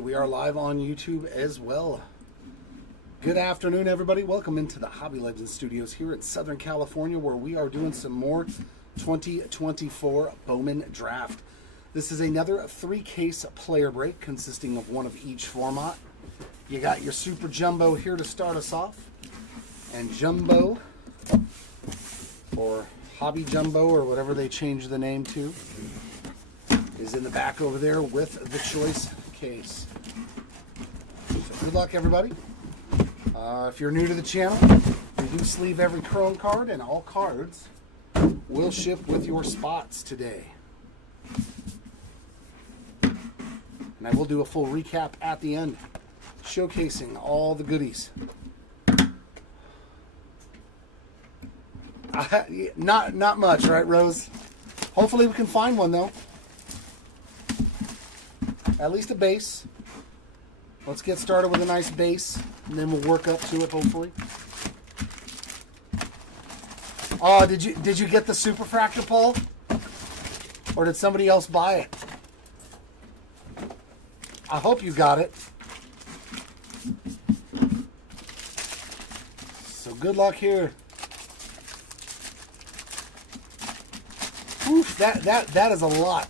right, we are live on YouTube as well. Good afternoon, everybody. Welcome into the Hobby Legends Studios here in Southern California, where we are doing some more 2024 Bowman Draft. This is another 3-case player break consisting of one of each format. You got your Super Jumbo here to start us off, and Jumbo, or Hobby Jumbo, or whatever they changed the name to, is in the back over there with the choice case. So good luck, everybody. If you're new to the channel, we do sleeve every Chrome card, and all cards will ship with your spots today. And I will do a full recap at the end, showcasing all the goodies. Not much, right, Rose? Hopefully we can find one, though. At least a base. Let's get started with a nice base, and then we'll work up to it, hopefully. Oh, did you get the Superfractor, Paul? Or did somebody else buy it? I hope you got it. So good luck here. Oof, that is a lot.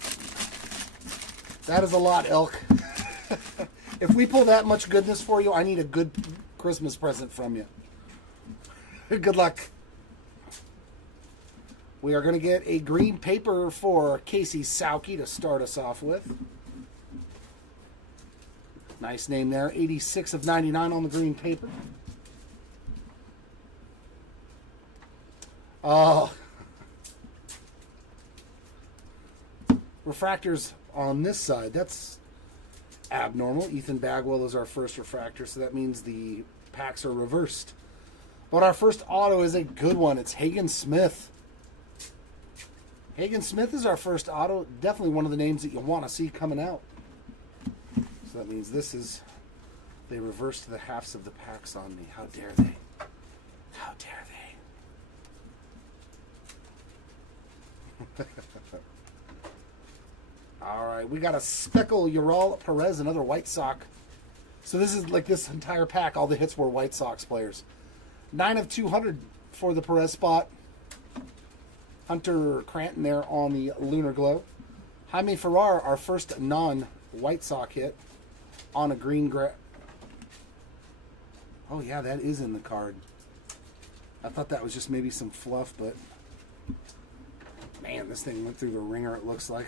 That is a lot, Elk. If we pull that much goodness for you, I need a good Christmas present from you. Good luck. We are going to get a green paper for Casey Sauke to start us off with. Nice name there. 86 of 99 on the green paper. Oh. Refractors on this side. That's abnormal. Ethan Bagwell is our first refractor, so that means the packs are reversed. But our first auto is a good one. It's Hagen Smith. Hagen Smith is our first auto. Definitely one of the names that you want to see coming out. So that means this is, they reversed the halves of the packs on me. How dare they? How dare they? All right, we got a Speckle Ural Perez, another White Sox. So this is like this entire pack. All the hits were White Sox players. 9 of 200 for the Perez spot. Hunter Cranton there on the Lunar Glow. Jaime Ferrar, our first non-White Sox hit on a green Oh yeah, that is in the card. I thought that was just maybe some fluff, but man, this thing went through the ringer, it looks like.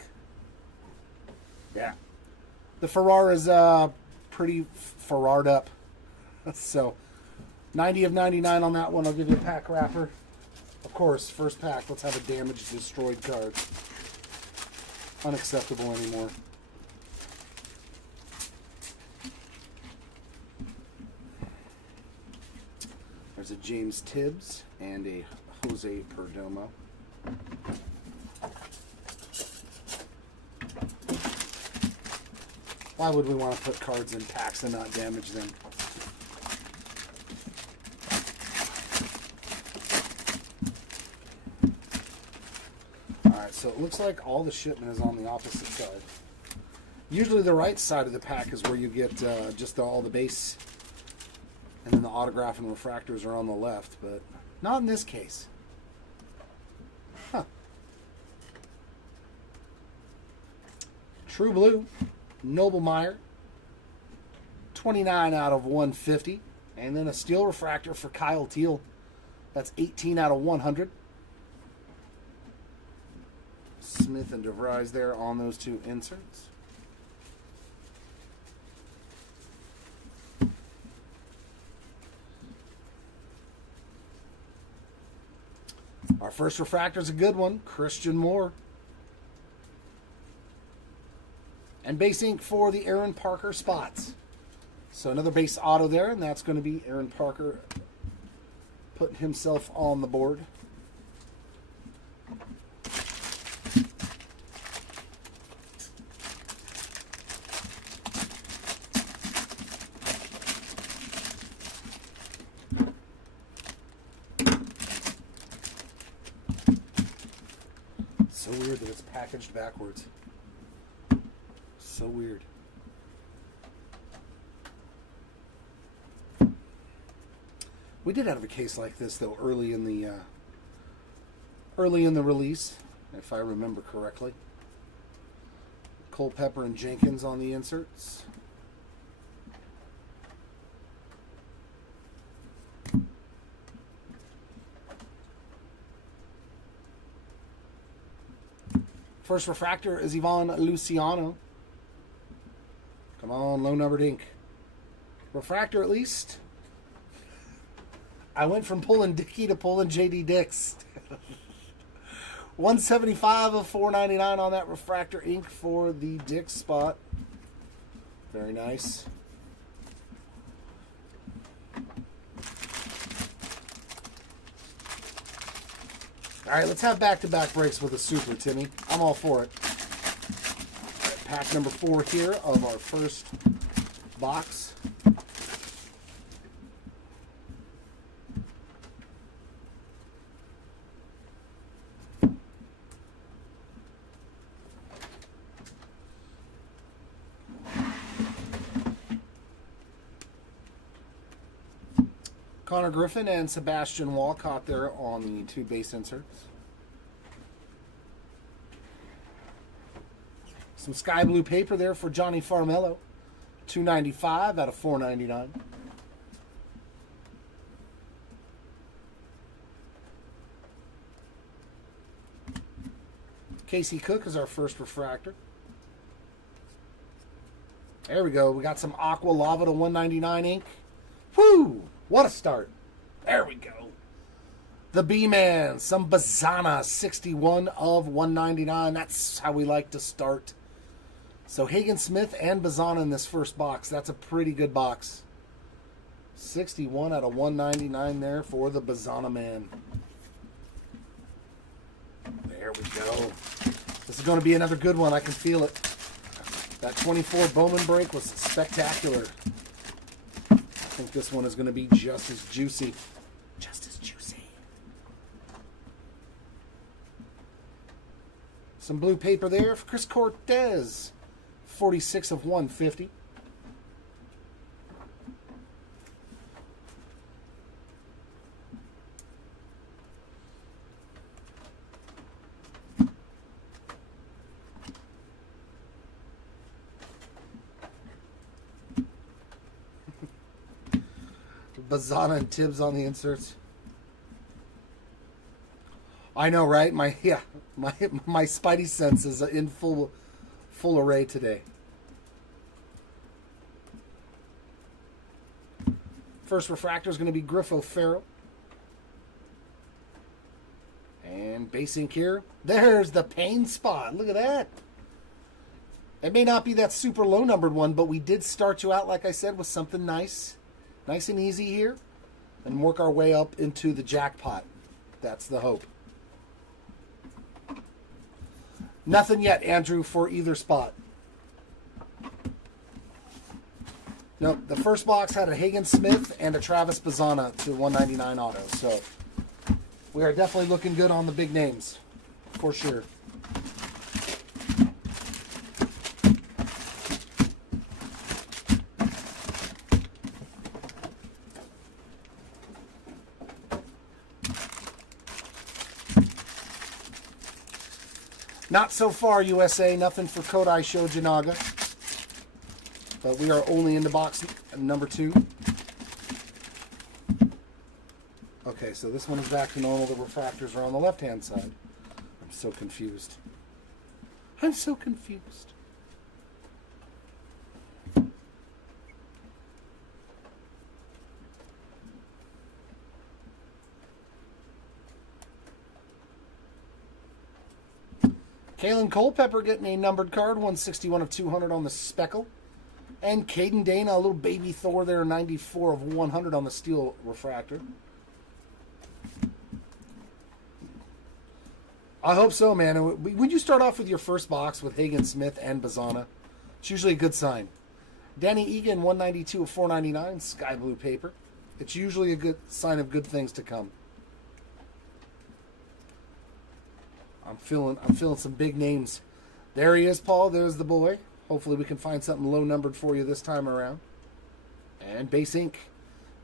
Yeah. The Ferrar is pretty Ferrared up. So 90 of 99 on that one. I'll give you a pack wrapper. Of course, first pack, let's have a damaged, destroyed card. Unacceptable anymore. There's a James Tibbs and a Jose Perdomo. Why would we want to put cards in packs and not damage them? Alright, so it looks like all the shipment is on the opposite side. Usually the right side of the pack is where you get just all the base, and then the autograph and refractors are on the left, but not in this case. Huh. True Blue. Noblemeyer, 29 out of 150. And then a steel refractor for Kyle Teal. That's 18 out of 100. Smith and DeVries there on those two inserts. Our first refractor is a good one, Christian Moore. And base ink for the Aaron Parker spots. So another base auto there, and that's going to be Aaron Parker putting himself on the board. So weird that it's packaged backwards. So weird. We did have a case like this though early in the release, if I remember correctly. Culpepper and Jenkins on the inserts. First refractor is Ivan Luciano. Come on, low numbered ink. Refractor at least. I went from pulling Dickey to pulling JD Dix. 175 of 499 on that refractor ink for the Dix spot. Very nice. All right, let's have back-to-back breaks with a super, Timmy. I'm all for it. All right, pack number 4 here of our first box. Connor Griffin and Sebastian Walcott there on the 2 base inserts. Some sky blue paper there for Johnny Farmello. $2.95 out of $4.99. Casey Cook is our first refractor. There we go. We got some Aqua Lava to 199 ink. Woo! What a start. There we go. The B-Man, some Bazana, 61 of 199. That's how we like to start. So Hagen Smith and Bazana in this first box. That's a pretty good box. 61 out of 199 there for the Bazana Man. There we go. This is going to be another good one. I can feel it. That 24 Bowman break was spectacular. I think this one is going to be just as juicy. Just as juicy. Some blue paper there for Chris Cortez. 46 of 150. Bazana and Tibbs on the inserts. I know, right? My spidey sense is in full array today. First refractor is going to be Griffo Farrell. And base ink here. There's the pain spot. Look at that. It may not be that super low numbered one, but we did start you out, like I said, with something nice. Nice and easy here, and work our way up into the jackpot. That's the hope. Nothing yet, Andrew, for either spot. Nope, the first box had a Hagen Smith and a Travis Bazana to 199 auto, so we are definitely looking good on the big names, for sure. Not so far, USA. Nothing for Kodai Shojinaga. But we are only into box number 2. Okay, so this one is back to normal. The refractors are on the left-hand side. I'm so confused. I'm so confused. Kalen Culpepper getting a numbered card, 161 of 200 on the speckle. And Caden Dana, a little baby Thor there, 94 of 100 on the steel refractor. I hope so, man. When you start off with your first box with Hagen Smith and Bazana, it's usually a good sign. Danny Egan, 192 of 499, sky blue paper. It's usually a good sign of good things to come. I'm feeling some big names. There he is, Paul. There's the boy. Hopefully we can find something low numbered for you this time around. And base ink.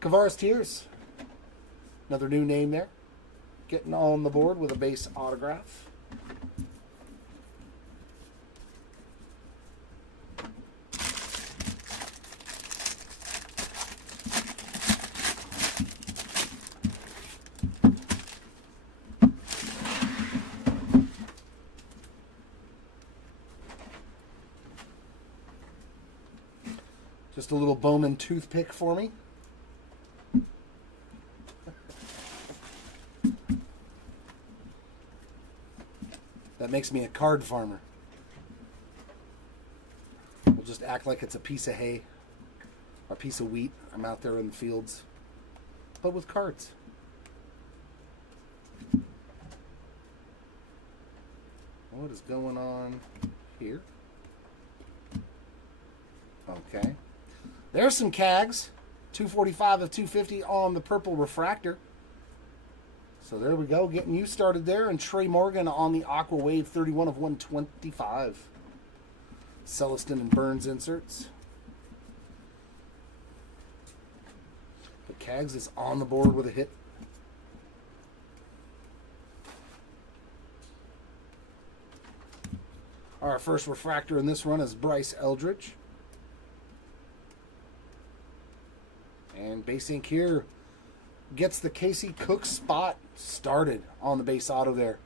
Kavaris Tears. Another new name there. Getting on the board with a base autograph. Just a little Bowman toothpick for me. That makes me a card farmer. We'll just act like it's a piece of hay or a piece of wheat. I'm out there in the fields, but with cards. What is going on here? Okay. There's some CAGs. 245 of 250 on the purple refractor. So there we go. Getting you started there. And Trey Morgan on the Aqua Wave 31 of 125. Celestin and Burns inserts. But CAGs is on the board with a hit. Our first refractor in this run is Bryce Eldridge. And base ink here gets the Casey Cook spot started on the base auto there.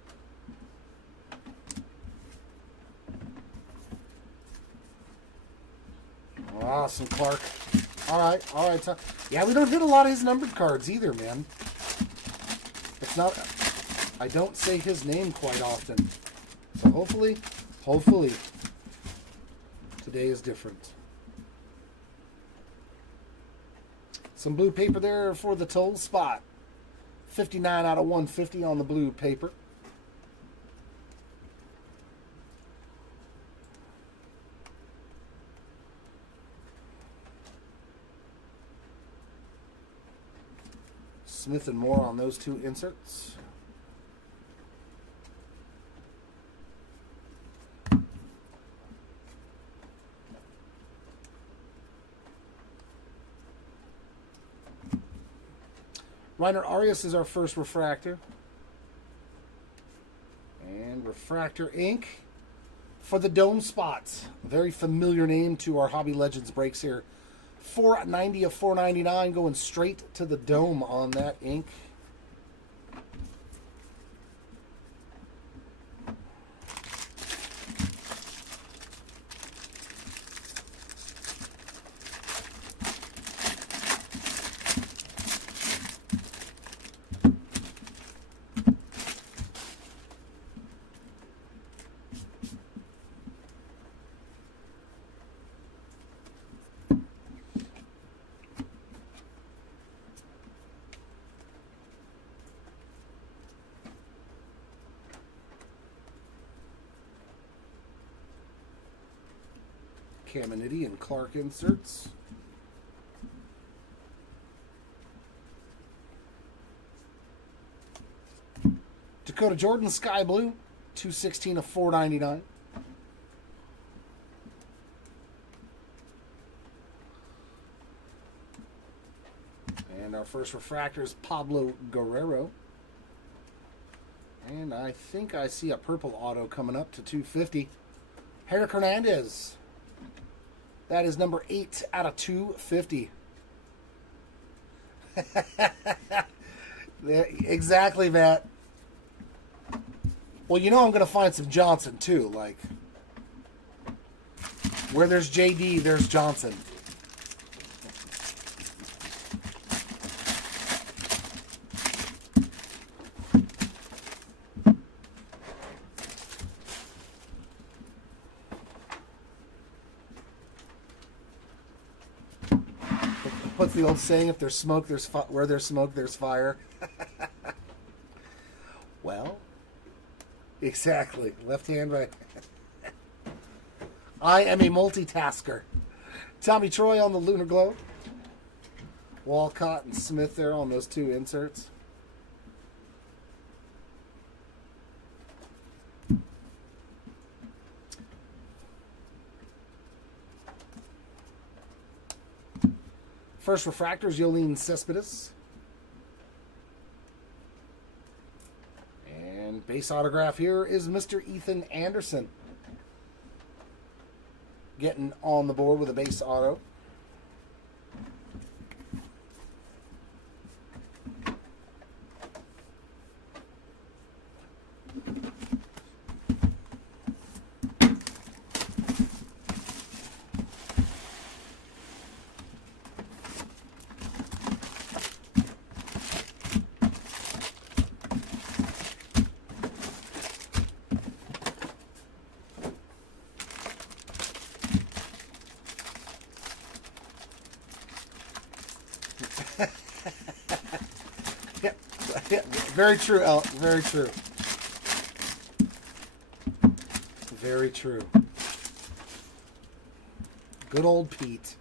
Awesome, Clark. All right. Yeah, we don't hit a lot of his numbered cards either, man. It's not... I don't say his name quite often. So hopefully, today is different. Some blue paper there for the toll spot. 59 out of 150 on the blue paper. Smith and Moore on those two inserts. Reiner Arias is our first refractor. And refractor ink for the dome spots. Very familiar name to our Hobby Legends breaks here. 490 of 499 going straight to the dome on that ink. Caminiti and Clark inserts. Dakota Jordan Sky Blue, 216 of 499. And our first refractor is Pablo Guerrero. And I think I see a purple auto coming up to 250. Eric Hernandez. That is number 8 out of 250. Exactly, Matt. Well, you know I'm going to find some Johnson, too. Like, where there's JD, there's Johnson. What's the old saying? If there's smoke, there's where there's smoke, there's fire. Well, exactly. Left hand, right. I am a multitasker. Tommy Troy on the Lunar Globe. Walcott and Smith there on those two inserts. First refractor is Yolene Cespedes. Base autograph here is Mr. Ethan Anderson. Getting on the board with a base auto. Yeah, very true, Al. Very true. Very true. Good old Pete.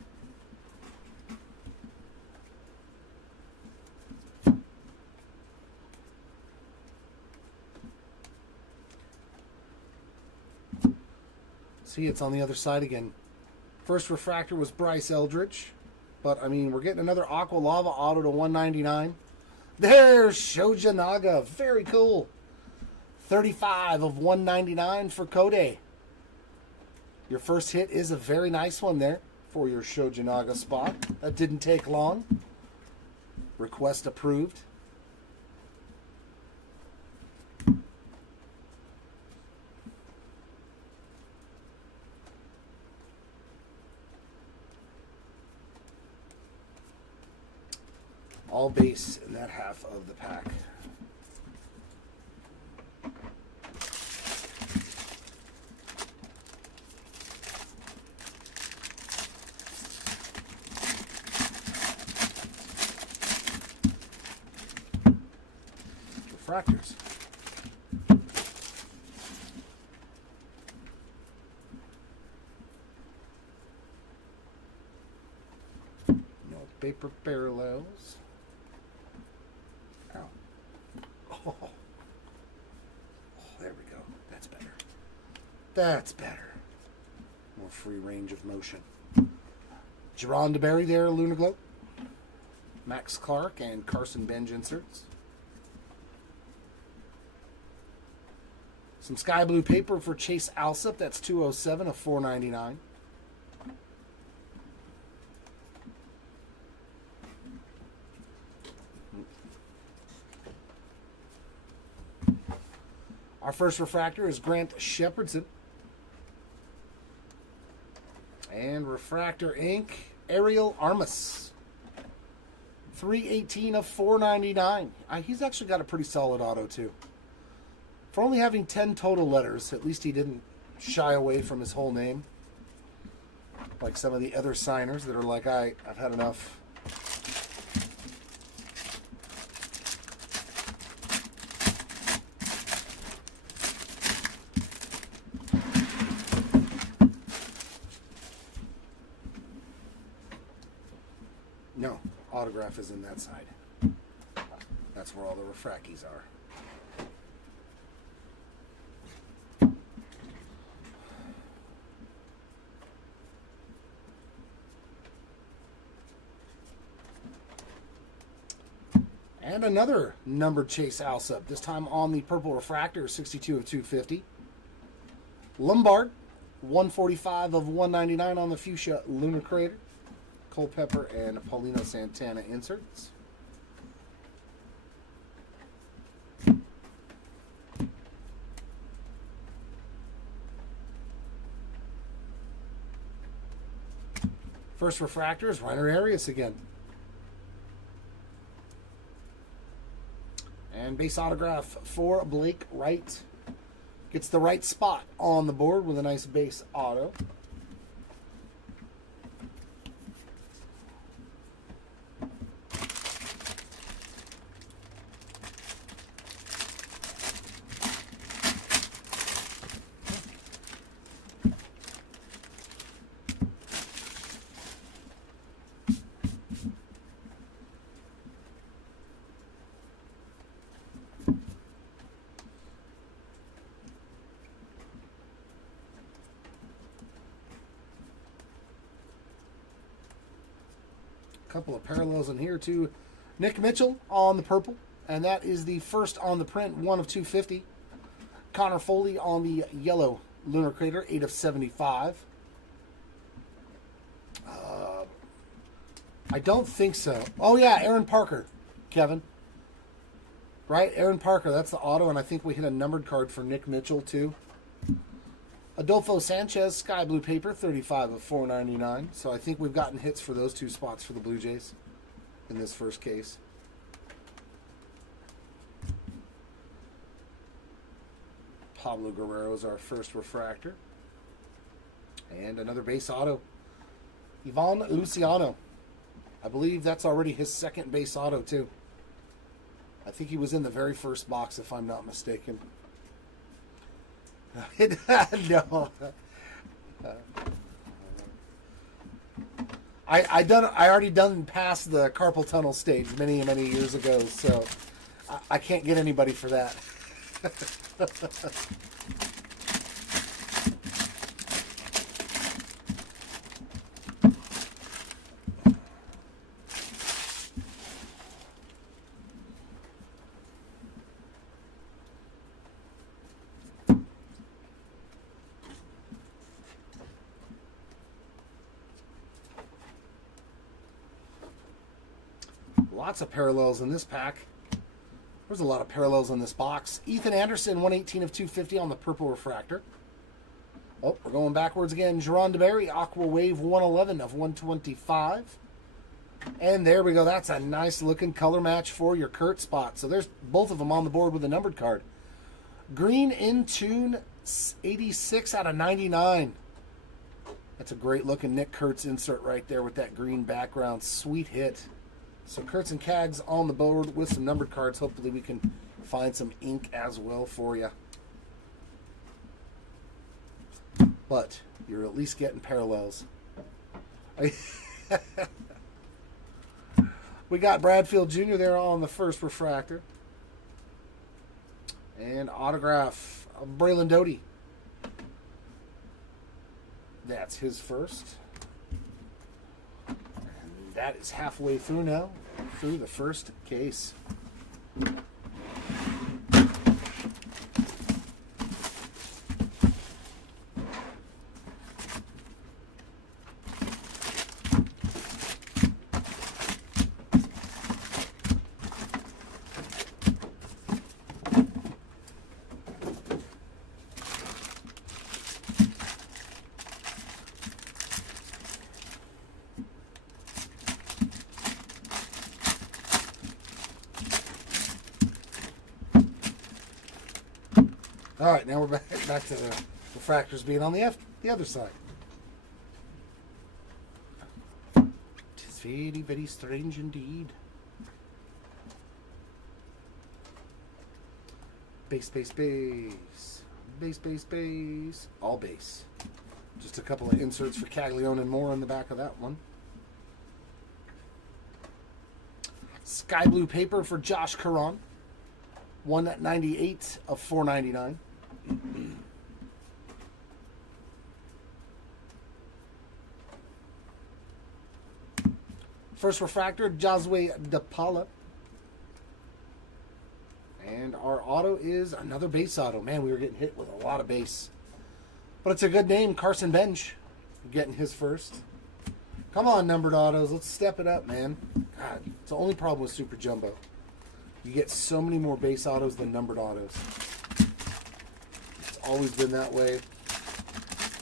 See, it's on the other side again. First refractor was Bryce Eldridge. But, I mean, we're getting another Aqua Lava auto to 199. There's Shoji Naga. Very cool. 35 of 199 for Kode. Your first hit is a very nice one there for your Shoji Naga spot. That didn't take long. Request approved. All base in that half of the pack. Refractors. No paper parallels. Oh, there we go. That's better. That's better. More free range of motion. Jerron DeBerry there, Lunar Glow. Max Clark and Carson Benj inserts. Some sky blue paper for Chase Alsop. That's 207 of 499. Our first refractor is Grant Shepherdson. And refractor ink, Ariel Armas. 318 of 499. He's actually got a pretty solid auto, too. For only having 10 total letters, at least he didn't shy away from his whole name. Like some of the other signers that are like, I've had enough. No, autograph is in that side. That's where all the refrackies are. And another numbered Chase Alsop, this time on the purple refractor, 62 of 250. Lombard, 145 of 199 on the fuchsia Lunar Crater. Culpepper and Paulino Santana inserts. First refractor is Reiner Arias again. And base autograph for Blake Wright. Gets the right spot on the board with a nice base auto. Couple of parallels in here to Nick Mitchell on the purple, and that is the first on the print, 1 of 250. Connor Foley on the yellow Lunar Crater, 8 of 75. I don't think so. Oh, yeah, Aaron Parker, Kevin. Right? Aaron Parker, that's the auto, and I think we hit a numbered card for Nick Mitchell, too. Adolfo Sanchez, sky blue paper, 35 of 499. So I think we've gotten hits for those two spots for the Blue Jays in this first case. Pablo Guerrero is our first refractor. And another base auto. Ivan Luciano. I believe that's already his second base auto, too. I think he was in the very first box, if I'm not mistaken. No. I already done past the carpal tunnel stage many years ago, so I can't get anybody for that. Lots of parallels in this pack. There's a lot of parallels in this box. Ethan Anderson, 118 of 250 on the purple refractor. Oh, we're going backwards again. Jerron DeBerry, Aqua Wave, 111 of 125. And there we go. That's a nice looking color match for your Kurt spot. So there's both of them on the board with a numbered card. Green in tune, 86 out of 99. That's a great looking Nick Kurtz insert right there with that green background. Sweet hit. So Kurtz and Cags on the board with some numbered cards. Hopefully we can find some ink as well for you. But you're at least getting parallels. We got Bradfield Jr. there on the first refractor. And autograph of Braylon Doty. That's his first. And that is halfway through now, through the first case. All right, now we're back to the refractors being on the other side. Tis very, very strange indeed. Base, base, base. Base, base, base. All base. Just a couple of inserts for Caglione and more on the back of that one. Sky blue paper for Josh Caron. 198 of 499. First refractor, Josue DePaula. And our auto is another base auto. Man, we were getting hit with a lot of base. But it's a good name, Carson Bench, getting his first. Come on, numbered autos. Let's step it up, man. God, it's the only problem with Super Jumbo. You get so many more base autos than numbered autos. It's always been that way.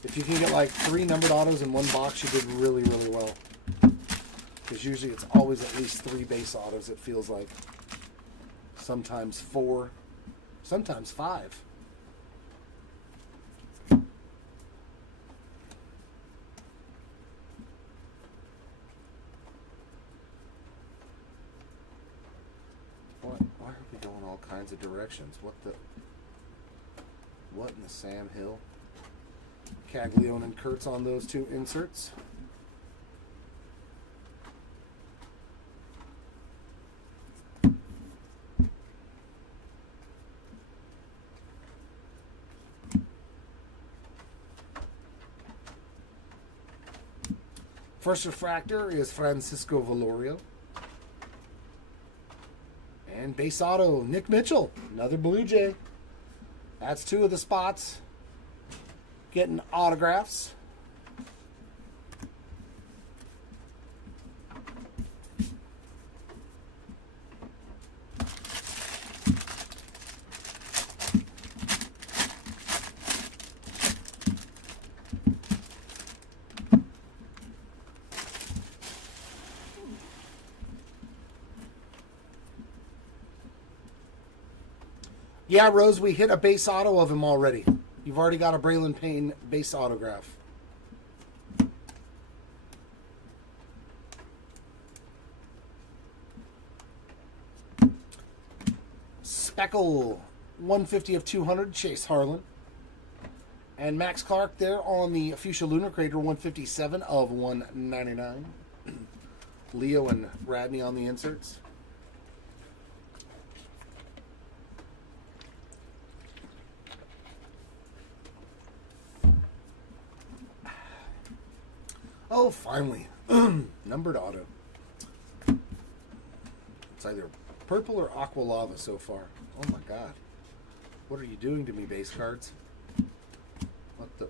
If you can get like 3 numbered autos in one box, you did really, really well. Because usually it's always at least 3 base autos, it feels like. Sometimes 4, sometimes 5. Why are we going all kinds of directions? What in the Sam Hill? Caglione and Kurtz on those 2 inserts. First refractor is Francisco Valorio. And base auto, Nick Mitchell, another Blue Jay. That's 2 of the spots. Getting autographs. Yeah, Rose, we hit a base auto of him already. You've already got a Braylon Payne base autograph. Speckle, 150 of 200, Chase Harlan. And Max Clark there on the Fuchsia Lunar Crater, 157 of 199. Leo and Radney on the inserts. Oh, finally. Numbered auto. It's either purple or aqua lava so far. Oh my god. What are you doing to me, base cards? What the?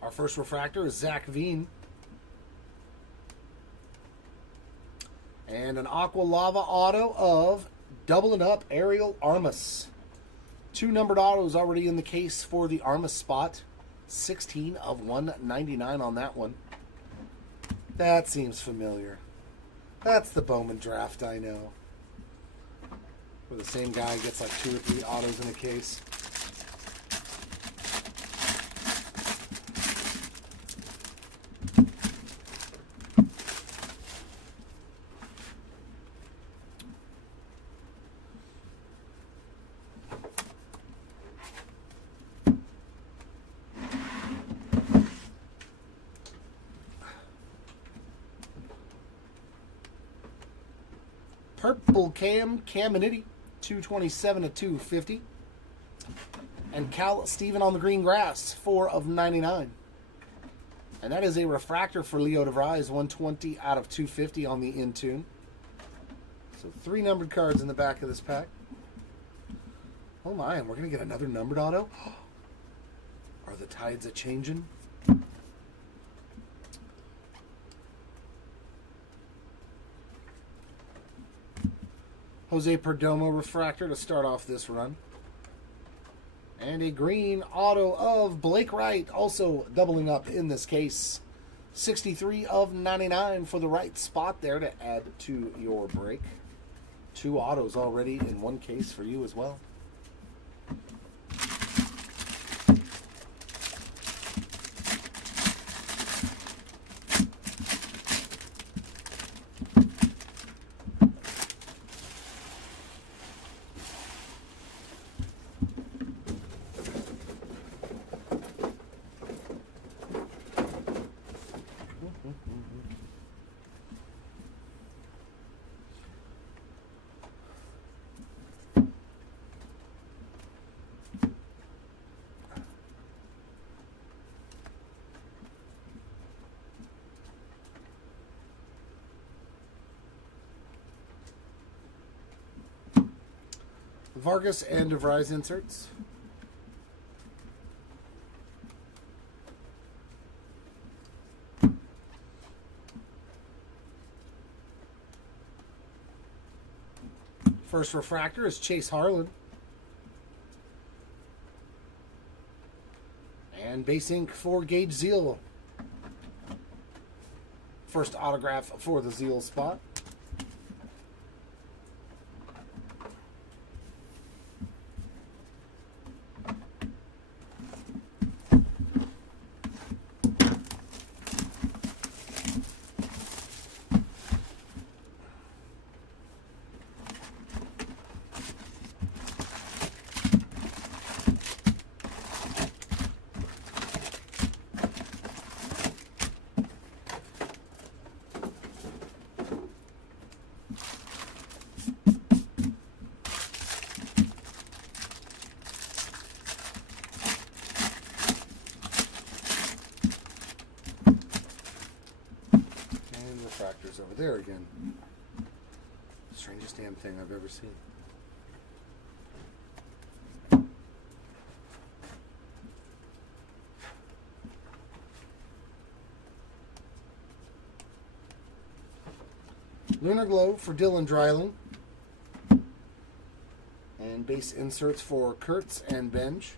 Our first refractor is Zach Veen. And an aqua lava auto of doubling up Ariel Armas. 2 numbered autos already in the case for the Armas spot. 16 of 199 on that one. That seems familiar. That's the Bowman draft, I know. Where the same guy gets like 2 or 3 autos in a case. Purple Caminiti, 227 of 250. And Cal Steven on the green grass, 4 of 99. And that is a refractor for Leo DeVries, 120 out of 250 on the Intune. So 3 numbered cards in the back of this pack. Oh my, and we're going to get another numbered auto? Are the tides a-changing? Jose Perdomo refractor to start off this run. And a green auto of Blake Wright, also doubling up in this case. 63 of 99 for the right spot there to add to your break. 2 autos already in one case for you as well. Vargas and DeVries inserts. First refractor is Chase Harlan. And base ink for Gage Zeal. First autograph for the Zeal spot. Refractors over there again. Strangest damn thing I've ever seen. Lunar Glow for Dylan Dreiling. And base inserts for Kurtz and Benj.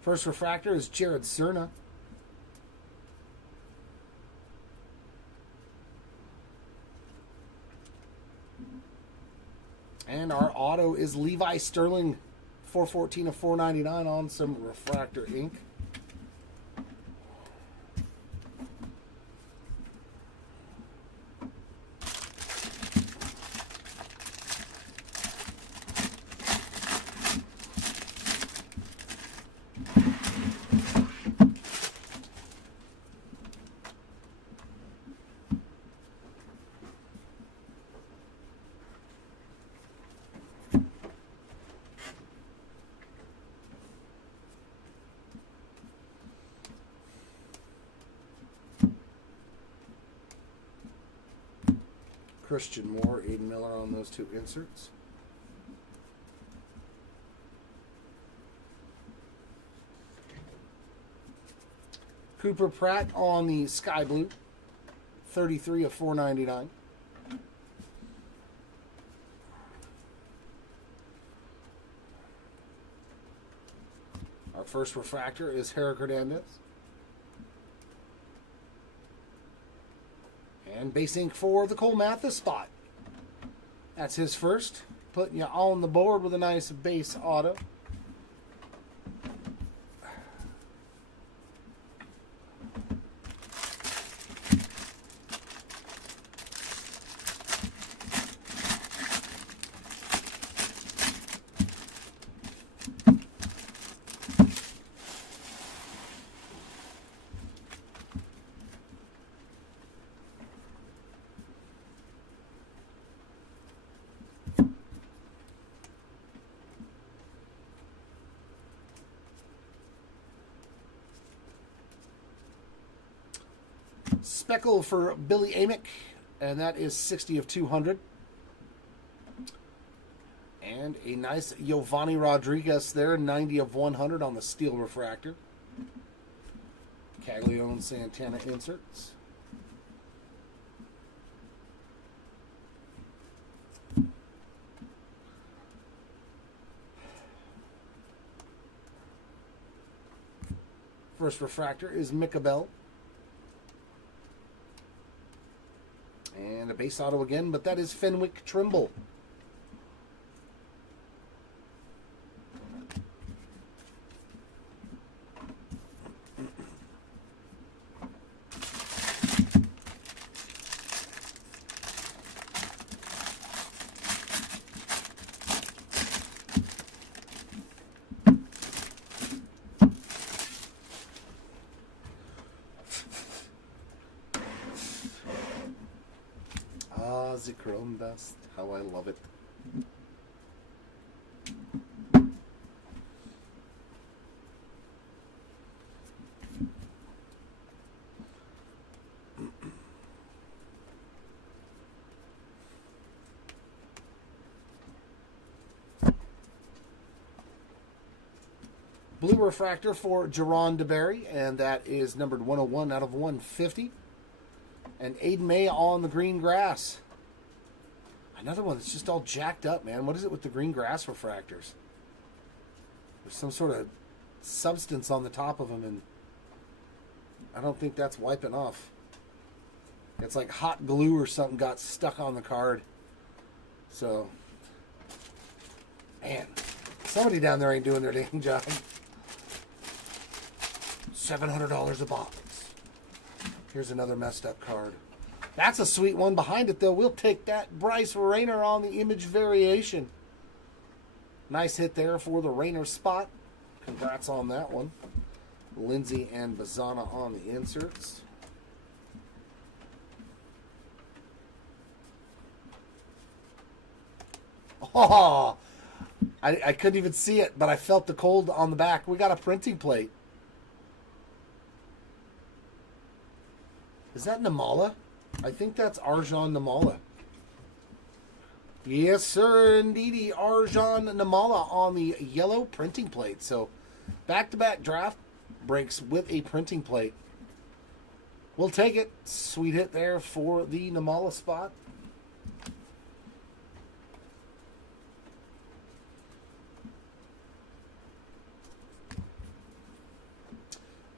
First refractor is Jared Cerna. And our auto is Levi Sterling, 414 of 499 on some refractor ink. Christian Moore, Aiden Miller on those two inserts. Cooper Pratt on the Sky Blue, 33 of 499. Our first refractor is Herrick Hernandez. And base ink for the Cole Mathis spot. That's his first. Putting you on the board with a nice base auto. Speckle for Billy Amick, and that is 60 of 200. And a nice Giovanni Rodriguez there, 90 of 100 on the steel refractor. Caglione Santana inserts. First refractor is Micah Bell. And a base auto again, but that is Fenwick Trimble. The chrome dust, how I love it. Blue refractor for Jerron DeBerry, and that is numbered 101 out of 150. And Aiden May on the green grass. Another one that's just all jacked up, man. What is it with the green grass refractors? There's some sort of substance on the top of them, and I don't think that's wiping off. It's like hot glue or something got stuck on the card. So, man, somebody down there ain't doing their damn job. $700 a box. Here's another messed up card. That's a sweet one behind it, though. We'll take that. Bryce Rayner on the image variation. Nice hit there for the Rayner spot. Congrats on that one. Lindsay and Bazana on the inserts. Oh, I couldn't even see it, but I felt the cold on the back. We got a printing plate. Is that Namala? I think that's Arjan Namala. Yes, sir, indeedy. Arjan Namala on the yellow printing plate. So, back-to-back draft breaks with a printing plate. We'll take it. Sweet hit there for the Namala spot.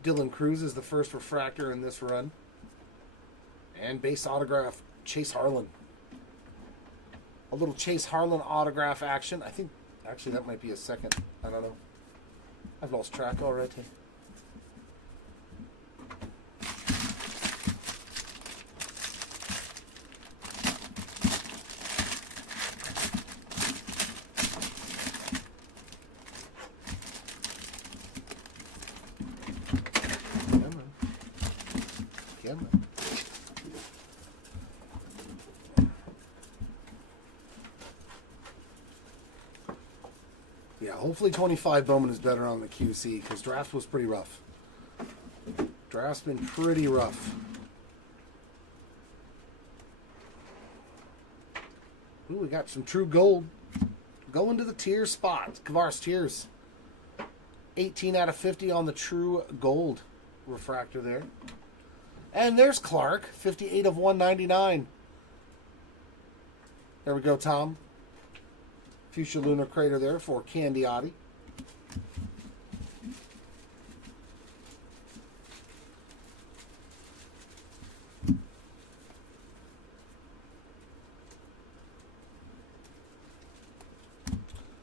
Dylan Cruz is the first refractor in this run. And base autograph, Chase Harlan. A little Chase Harlan autograph action. I think, actually, that might be a second. I don't know. I've lost track already. Yeah, hopefully 25 Bowman is better on the QC because draft was pretty rough. Draft's been pretty rough. Ooh, we got some true gold. Going to the tier spot. Kavaris tiers. 18 out of 50 on the true gold refractor there. And there's Clark. 58 of 199. There we go, Tom. Fuchsia Lunar Crater there for Candiotti.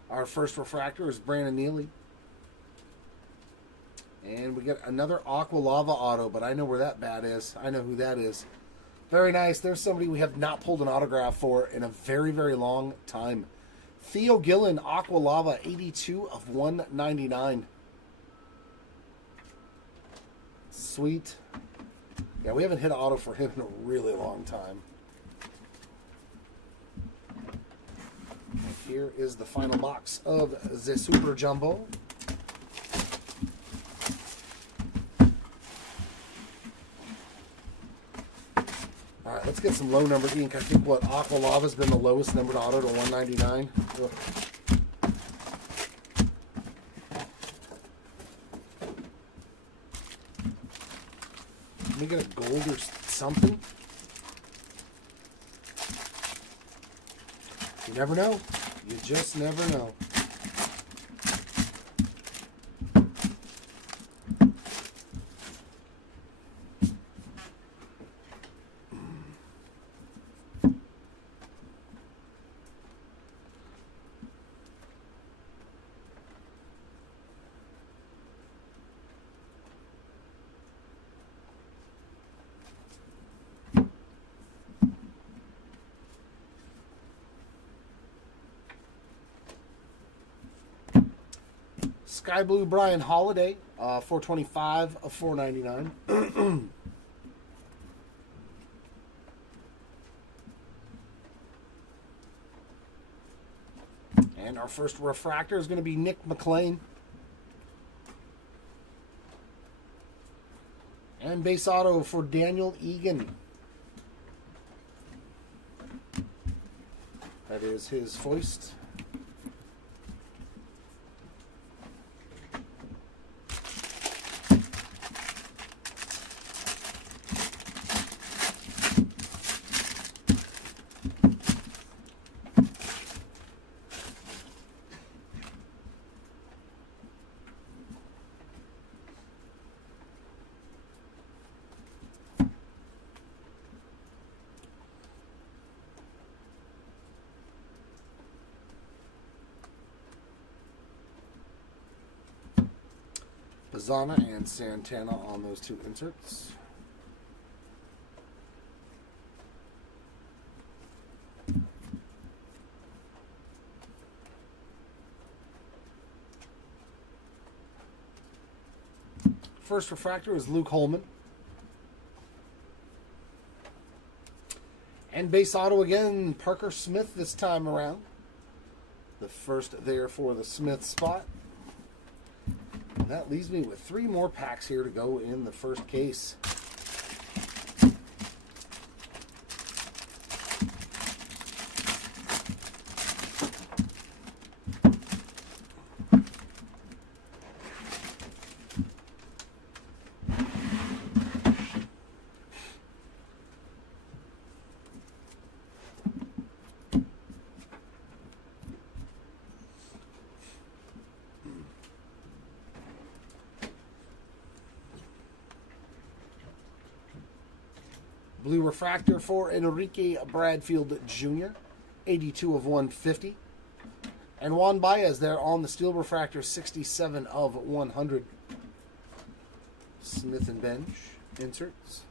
Our first refractor is Brandon Neely. And we get another Aqua Lava auto, but I know where that bat is. I know who that is. Very nice. There's somebody we have not pulled an autograph for in a very, very long time. Theo Gillen, Aqua Lava, 82 of 199. Sweet. Yeah, we haven't hit an auto for him in a really long time. And here is the final box of the Super Jumbo. All right, let's get some low numbered ink. I think what Aqua Lava's been the lowest numbered auto to 199. Ugh. Let me get a gold or something. You never know. You just never know. Sky Blue Brian Holiday, 425 of 499. And our first refractor is going to be Nick McLean. And base auto for Daniel Egan. That is his foist. Bazana and Santana on those two inserts. First refractor is Luke Holman. And base auto again, Parker Smith this time around. The first there for the Smith spot. And that leaves me with 3 more packs here to go in the first case. Blue refractor for Enrique Bradfield Jr., 82 of 150. And Juan Baez there on the steel refractor, 67 of 100. Smith and Bench inserts.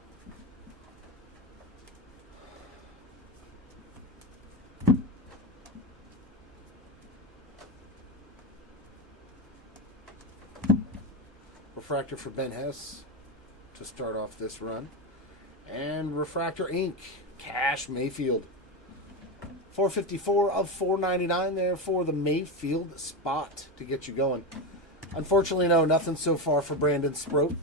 Refractor for Ben Hess to start off this run. And Refractor Ink, Cash Mayfield. 454 of 499 there for the Mayfield spot to get you going. Unfortunately, no, nothing so far for Brandon Sproat.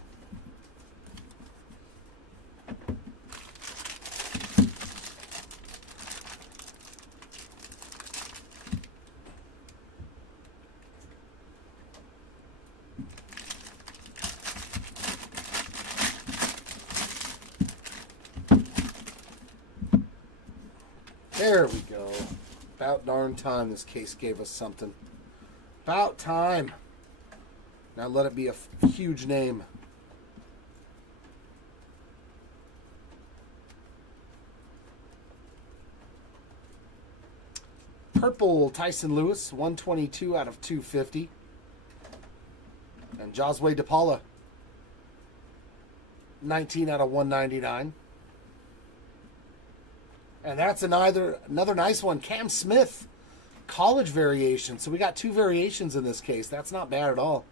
There we go. About darn time this case gave us something. About time. Now let it be a huge name. Purple Tyson Lewis, 122 out of 250. And Josue DePaula, 19 out of 199. And that's another nice one. Cam Smith, college variation. So we got two variations in this case. That's not bad at all.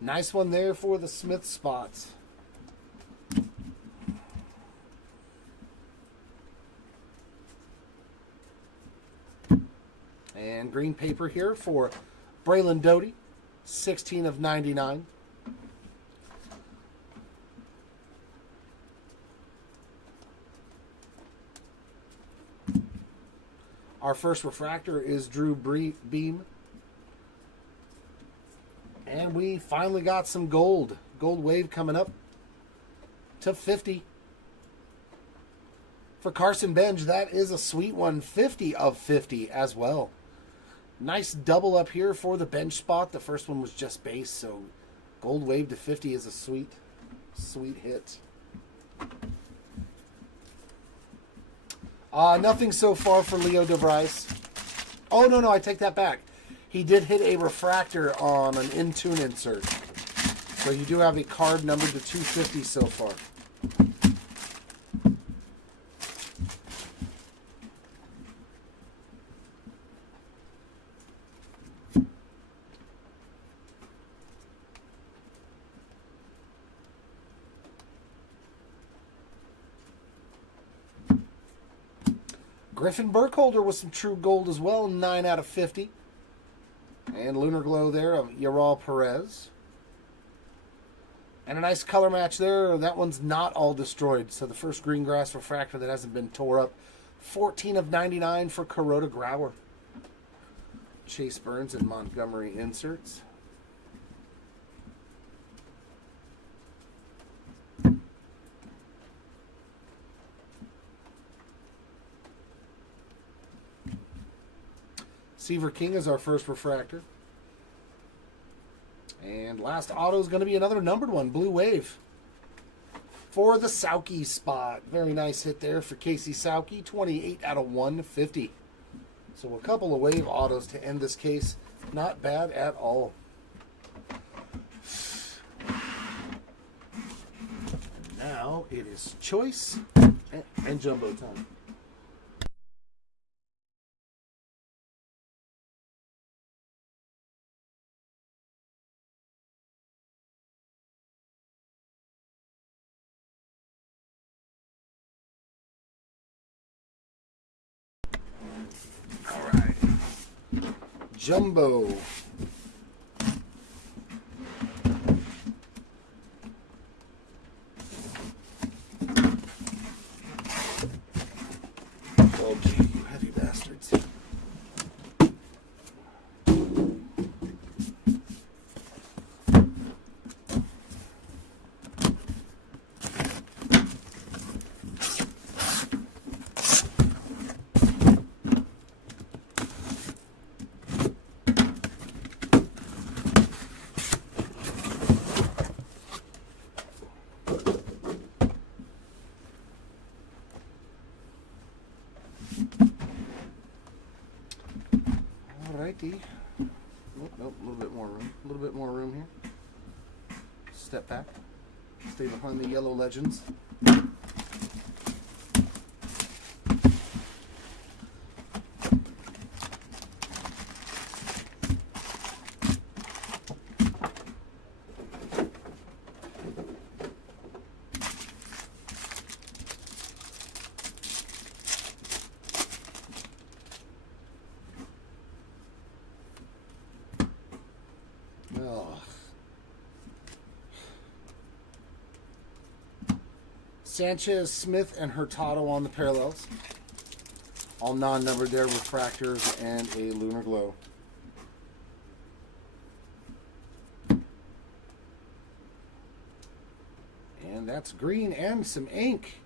Nice one there for the Smith spots. And green paper here for Braylon Doty, 16 of 99. Our first refractor is Drew Beam. And we finally got some gold. Gold wave coming up to 50. For Carson Benj, that is a sweet one. 50 of 50 as well. Nice double up here for the bench spot. The first one was just base, so gold wave to 50 is a sweet, sweet hit. Nothing so far for Leo DeVries. Oh, no, I take that back. He did hit a refractor on an in-tune insert. So you do have a card numbered to 250 so far. Griffin Burkholder with some true gold as well, 9 out of 50. And Lunar Glow there of Yaral Perez. And a nice color match there. That one's not all destroyed. So the first green grass refractor that hasn't been tore up. 14 of 99 for Kuroda Grauer. Chase Burns and Montgomery inserts. Seaver King is our first refractor. And last auto is going to be another numbered one, Blue Wave. For the Sauke spot. Very nice hit there for Casey Sauke, 28 out of 150. So a couple of wave autos to end this case. Not bad at all. And now it is choice and jumbo time. All right. Jumbo. Okay, you heavy bastards. righty. Nope, nope, a little bit more room. A little bit more room here. Step back. Stay behind the yellow legends. Sanchez, Smith, and Hurtado on the parallels. All non-numbered there, refractors, and a lunar glow. And that's green and some ink.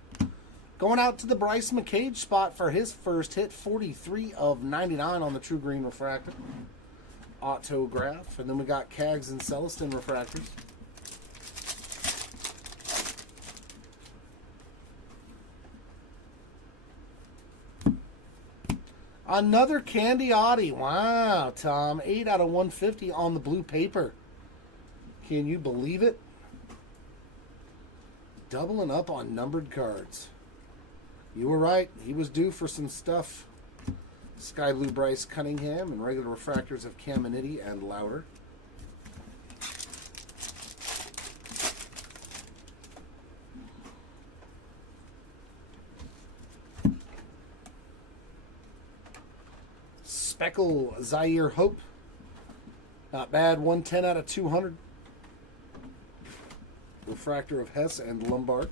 Going out to the Bryce McCage spot for his first hit, 43 of 99 on the True Green refractor. Autograph. And then we got Cags and Celestin refractors. Another Candy Audi. Wow, Tom. 8 out of 150 on the blue paper. Can you believe it? Doubling up on numbered cards. You were right. He was due for some stuff. Sky Blue Bryce Cunningham and regular refractors of Caminiti and Louder. Speckle Zaire Hope. Not bad. 110 out of 200. Refractor of Hess and Lombard.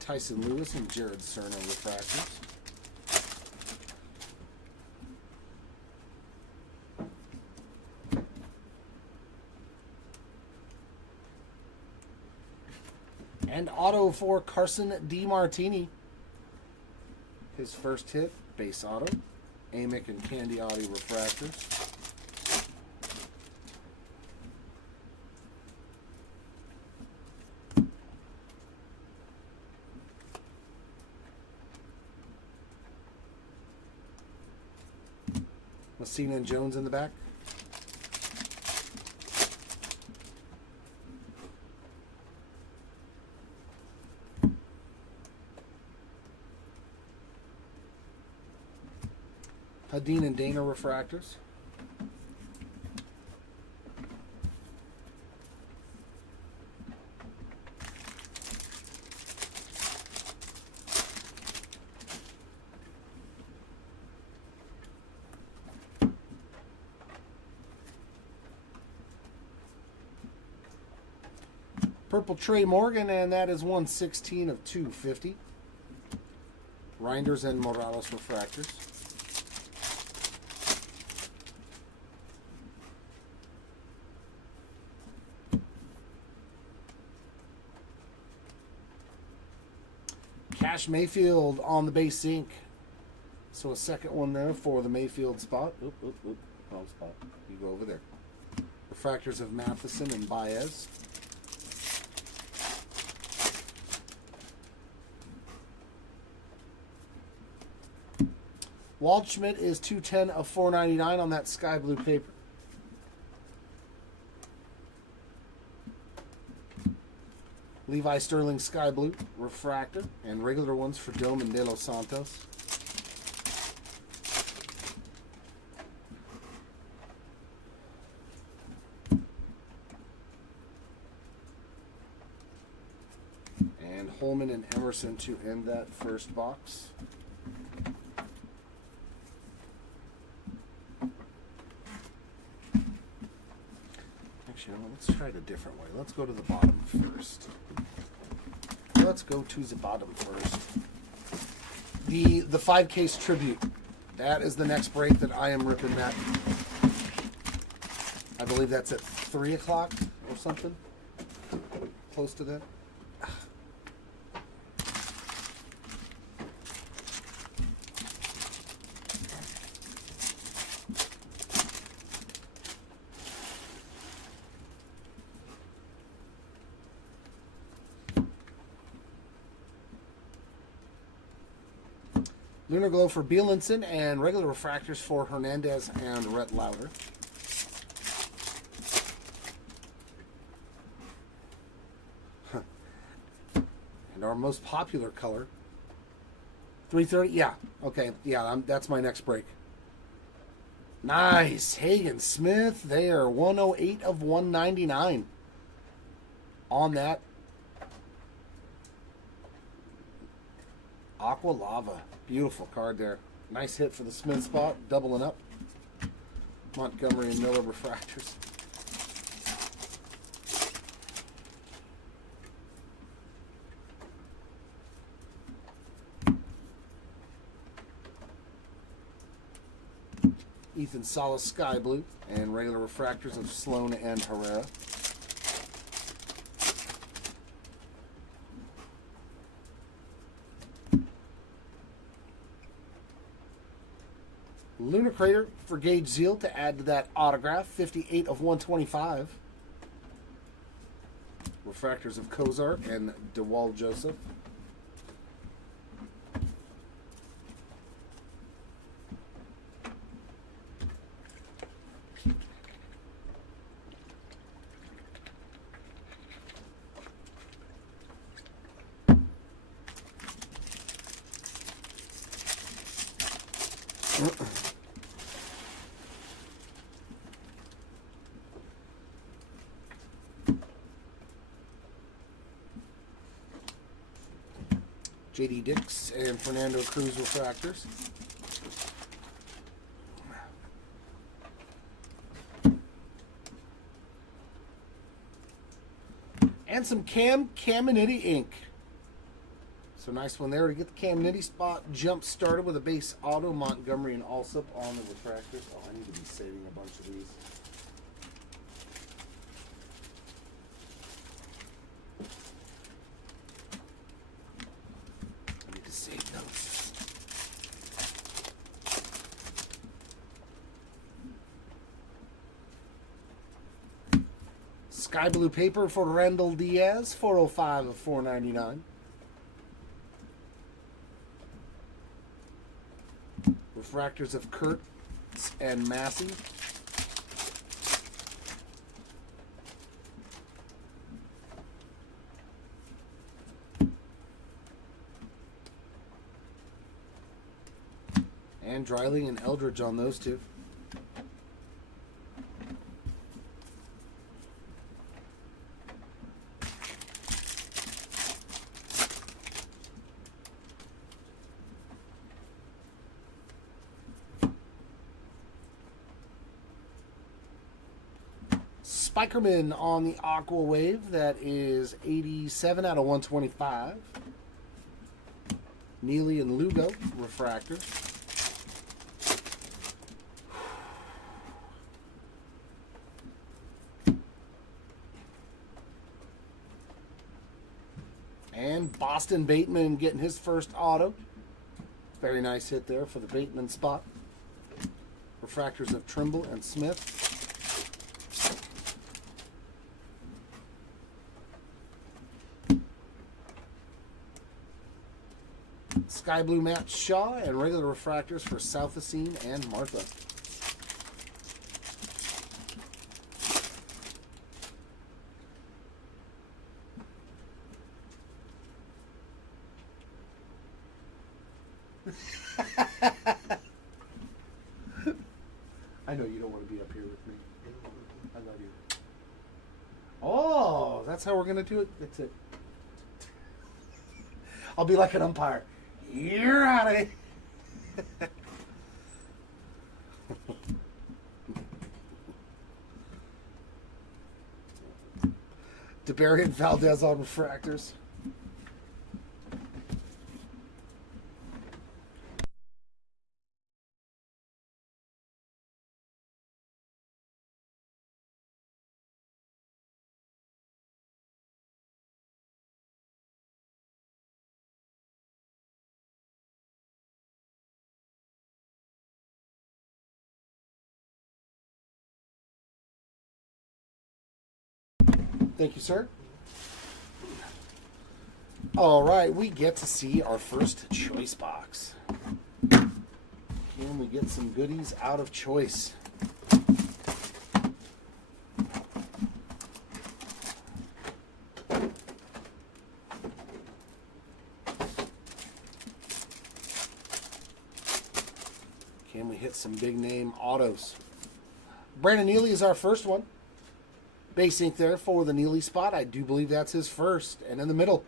Tyson Lewis and Jared Cerna refractors. And auto for Carson DiMartini. His first hit, base auto. Amick and Candy Audi refractors. Messina and Jones in the back. Hadeen and Dana refractors. Purple Trey Morgan, and that is 116 of 250. Reinders and Morales refractors. Cash Mayfield on the base ink. So a second one there for the Mayfield spot. Oop, oop, oop. Wrong spot. You go over there. Refractors of Matheson and Baez. Waldschmidt is 210 of 499 on that sky blue paper. Levi Sterling sky blue refractor and regular ones for Dome and De Los Santos. And Holman and Emerson to end that first box. Actually, let's try it a different way. Let's go to the bottom first. Let's go to the bottom first. The 5-case tribute. That is the next break that I am ripping that. I believe that's at 3 o'clock or something. Close to that. Lunar Glow for Bielenson and regular refractors for Hernandez and Rhett Lauder. And our most popular color, 330. Yeah, okay, yeah, that's my next break. Nice, Hagen Smith there, 108 of 199 on that. Aqua Lava. Beautiful card there. Nice hit for the Smith spot. Doubling up. Montgomery and Miller refractors. Ethan Salas Sky Blue and regular refractors of Sloan and Herrera. Lunar Crater for Gage Zeal to add to that autograph, 58 of 125. Refractors of Cozart and DeWalt Joseph. J.D. Dix and Fernando Cruz refractors. And some Caminiti ink. So nice one there to get the Caminiti spot jump started with a base auto Montgomery and Alsop on the refractors. Oh, I need to be saving a bunch of these. Save those. Sky blue paper for Randall Diaz, 405 of 499. Refractors of Kurt and Massey. And Dreiling and Eldridge on those two. Spikerman on the Aqua Wave. That is 87 out of 125. Neely and Lugo refractors. And Boston Bateman getting his first auto. Very nice hit there for the Bateman spot. Refractors of Trimble and Smith. Sky Blue Matt Shaw and regular refractors for Southacene and Martha. I know you don't want to be up here with me. I love you. Oh, that's how we're going to do it? That's it. I'll be like an umpire. You're out of here. DeBerry and Valdez on refractors. Thank you, sir. All right, we get to see our first choice box. Can we get some goodies out of choice? Can we hit some big name autos? Brandon Neely is our first one. Base ink there for the Neely spot. I do believe that's his first. And in the middle,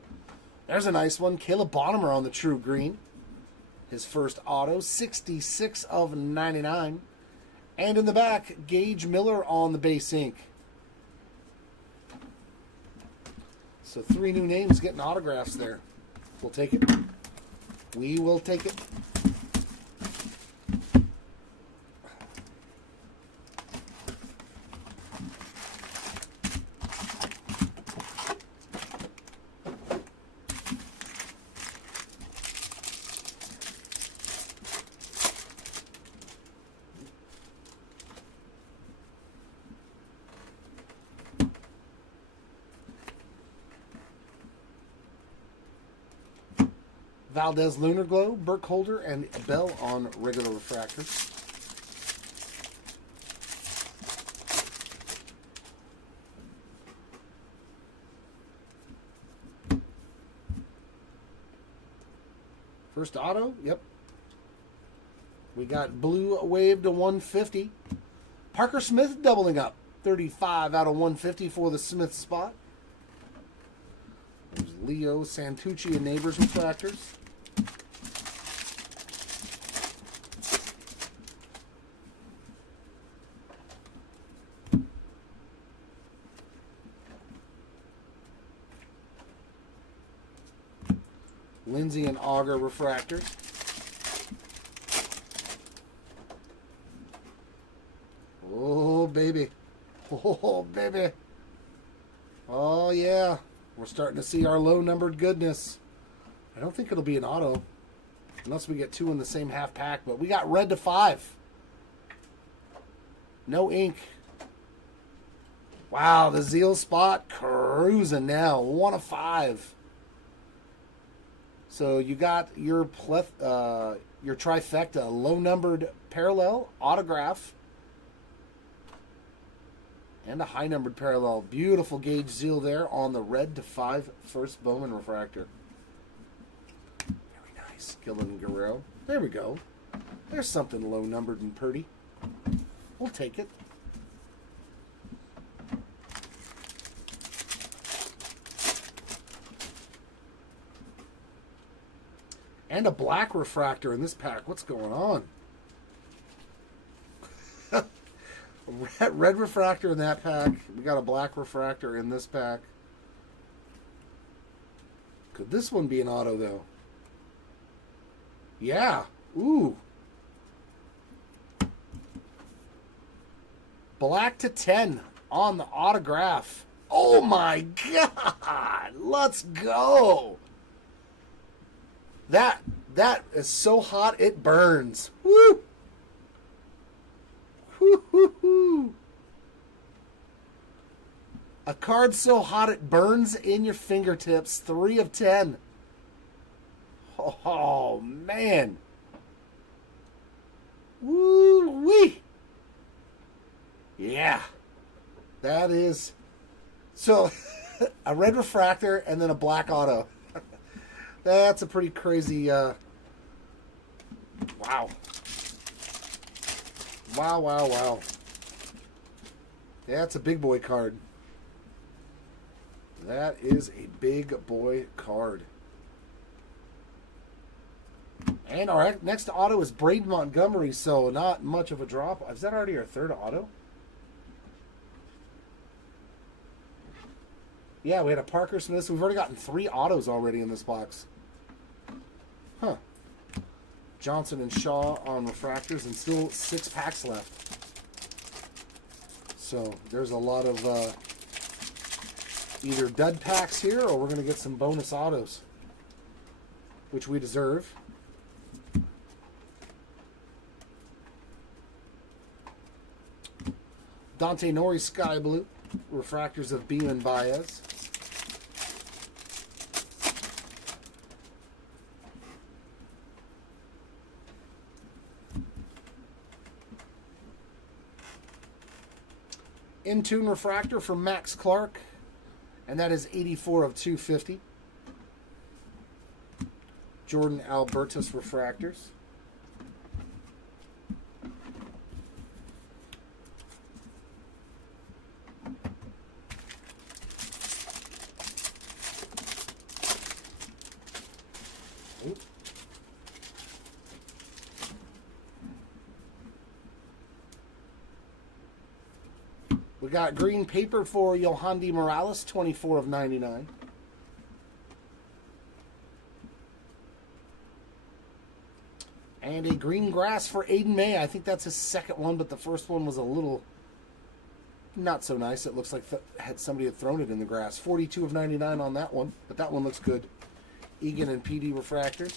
there's a nice one. Caleb Bonham on the True Green. His first auto, 66 of 99. And in the back, Gage Miller on the base ink. So 3 new names getting autographs there. We'll take it. We will take it. Valdez Lunar Glow, Burkholder, and Bell on regular refractor. First auto, yep. We got Blue Wave to 150. Parker Smith doubling up. 35 out of 150 for the Smith spot. There's Leo Santucci and Neighbors refractors. Lindsay and Auger refractors. Oh, baby. Oh, baby. Oh, yeah. We're starting to see our low-numbered goodness. I don't think it'll be an auto. Unless we get 2 in the same half pack. But we got red to 5. No ink. Wow, the Zeal spot cruising now. 1 of 5. So you got your trifecta, low-numbered parallel, autograph, and a high-numbered parallel. Beautiful Gage Zeal there on the red to 5 first Bowman refractor. Very nice. Gillen Guerrero. There we go. There's something low-numbered and pretty. We'll take it. And a black refractor in this pack. What's going on? Red refractor in that pack. We got a black refractor in this pack. Could this one be an auto, though? Yeah. Ooh. Black to 10 on the autograph. Oh, my God. Let's go. That is so hot it burns. Woo! Woo, woo, woo. A card so hot it burns in your fingertips. 3 of 10. Oh, man. Woo-wee. Yeah. That is... So, a red refractor and then a black auto. That's a pretty crazy, wow. Wow, wow, wow. That's a big boy card. That is a big boy card. And our next auto is Braden Montgomery, so not much of a drop. Is that already our third auto? Yeah, we had a Parker Smith. So we've already gotten 3 autos already in this box. Huh. Johnson and Shaw on refractors, and still 6 packs left. So there's a lot of either dud packs here, or we're going to get some bonus autos, which we deserve. Dante Nori Sky Blue, refractors of Beam and Baez. In-tune refractor for Max Clark, and that is 84 of 250. Jordan Albertus refractors. We got green paper for Yohandy Morales, 24 of 99. And a green grass for Aiden May. I think that's his second one, but the first one was a little not so nice. It looks like somebody had thrown it in the grass. 42 of 99 on that one, but that one looks good. Egan and PD refractors.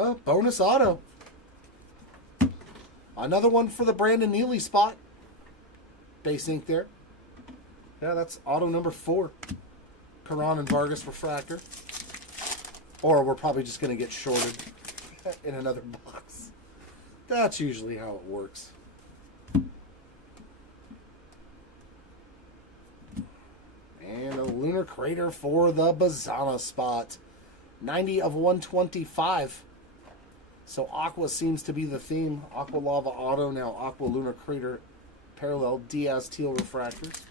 Oh, bonus auto. Another one for the Brandon Neely spot. Base ink there. Yeah, that's auto number 4. Karan and Vargas refractor. Or we're probably just going to get shorted in another box. That's usually how it works. And a Lunar Crater for the Bazana spot. 90 of 125. So Aqua seems to be the theme. Aqua Lava Auto, now Aqua Lunar Crater Parallel Diaz Teal refractors.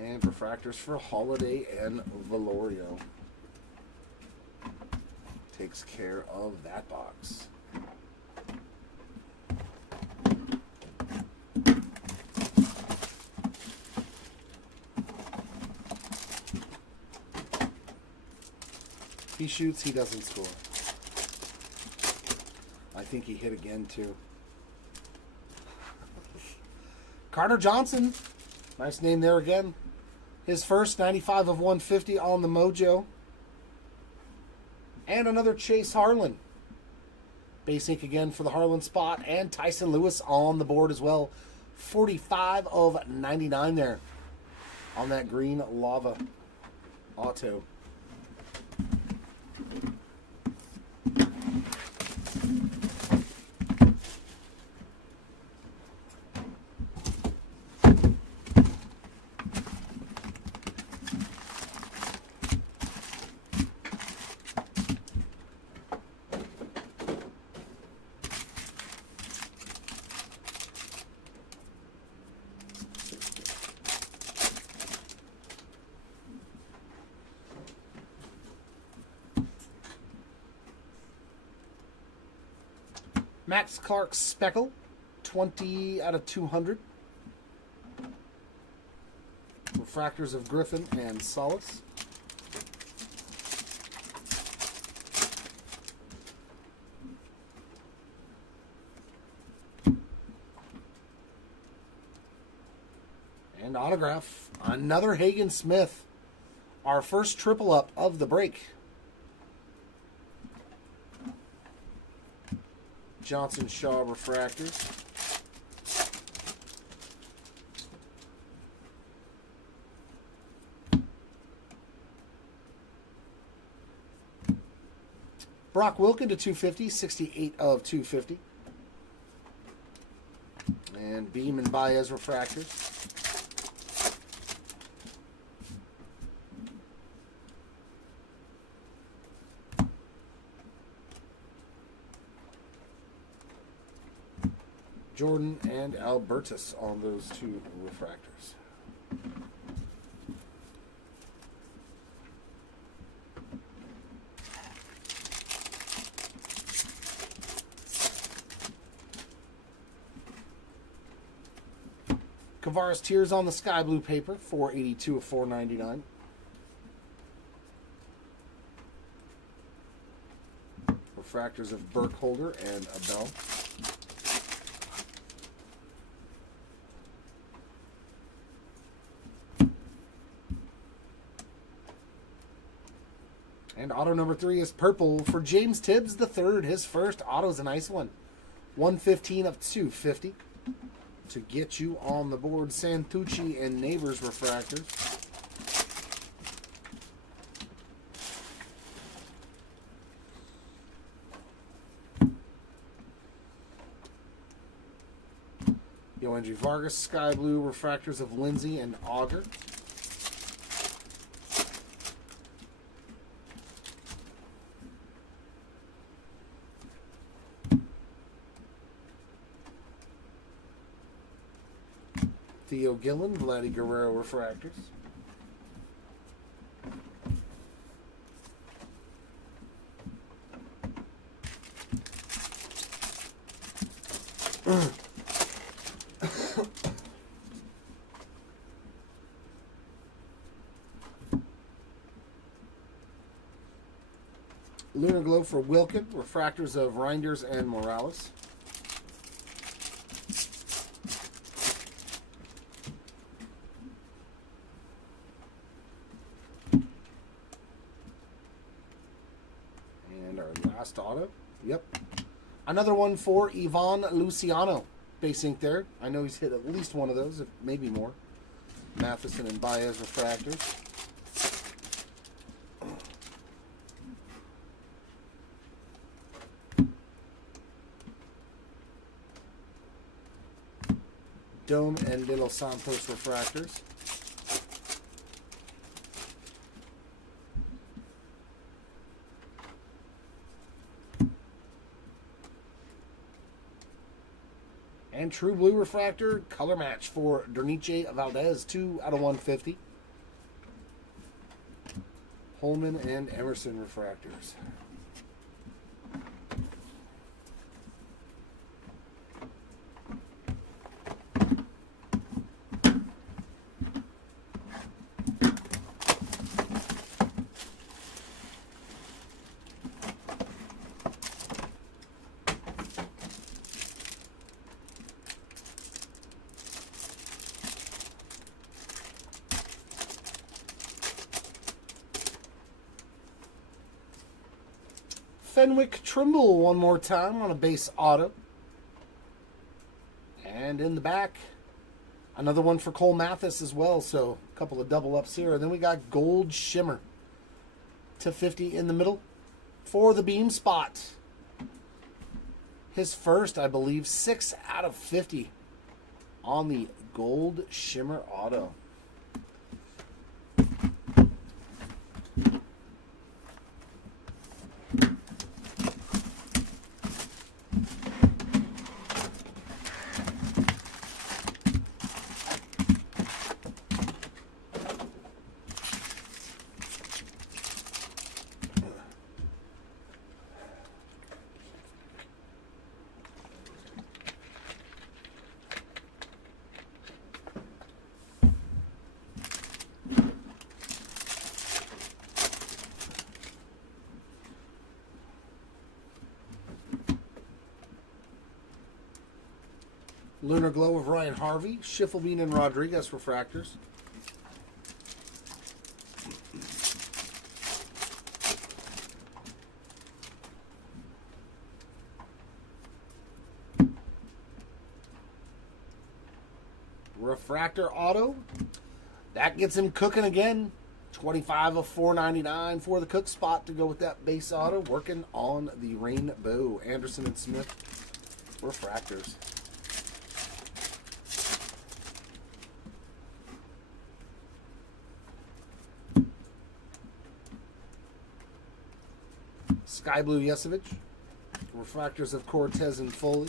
And refractors for Holiday and Valorio. Takes care of that box. He shoots, he doesn't score. I think he hit again, too. Carter Johnson. Nice name there again. His first 95 of 150 on the Mojo. And another Chase Harlan. Base ink again for the Harlan spot. And Tyson Lewis on the board as well. 45 of 99 there on that green lava auto. Max Clark Speckle, 20 out of 200. Refractors of Griffin and Solace. And autograph, another Hagen Smith. Our first triple up of the break. Johnson Shaw refractors. Brock Wilken to 250, 68 of 250. And Beam and Baez refractors. Jordan and Albertus on those two refractors. Kavaris Tears on the sky blue paper, 482 of 499. Refractors of Burkholder and Abel. auto number 3 is purple for James Tibbs III. His first auto is a nice one. 115 of 250. To get you on the board, Santucci and Neighbors refractors. Yoanji Vargas, Sky Blue refractors of Lindsay and Auger. Theo Gillen, Vladdy Guerrero refractors. Lunar Glow for Wilkin, refractors of Reinders and Morales. And our last auto. Yep. Another one for Ivan Luciano. Base ink there. I know he's hit at least one of those, if maybe more. Matheson and Baez refractors. Dome and De Los Santos refractors. And True Blue refractor color match for Derniche Valdez, 2 out of 150. Holman and Emerson refractors. Fenwick Trimble one more time on a base auto. And in the back, another one for Cole Mathis as well. So a couple of double ups here. And then we got Gold Shimmer /50 in the middle for the Beam Spot. His first, I believe, 6 out of 50 on the Gold Shimmer auto. Lunar Glow of Ryan Harvey, Schiffelbein and Rodriguez refractors. Refractor auto. That gets him cooking again. 25 of 499 for the cook spot to go with that base auto. Working on the Rainbow. Anderson and Smith refractors. Sky Blue Yesevich. Refractors of Cortez and Foley.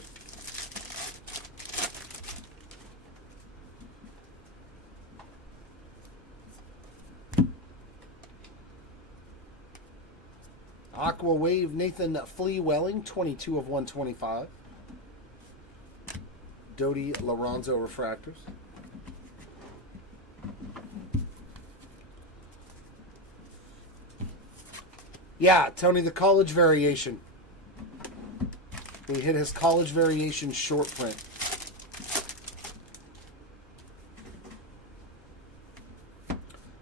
Aqua Wave Nathan Flea-Welling, 22 of 125. Dodi Lorenzo refractors. Yeah, Tony, the college variation. We hit his college variation short print.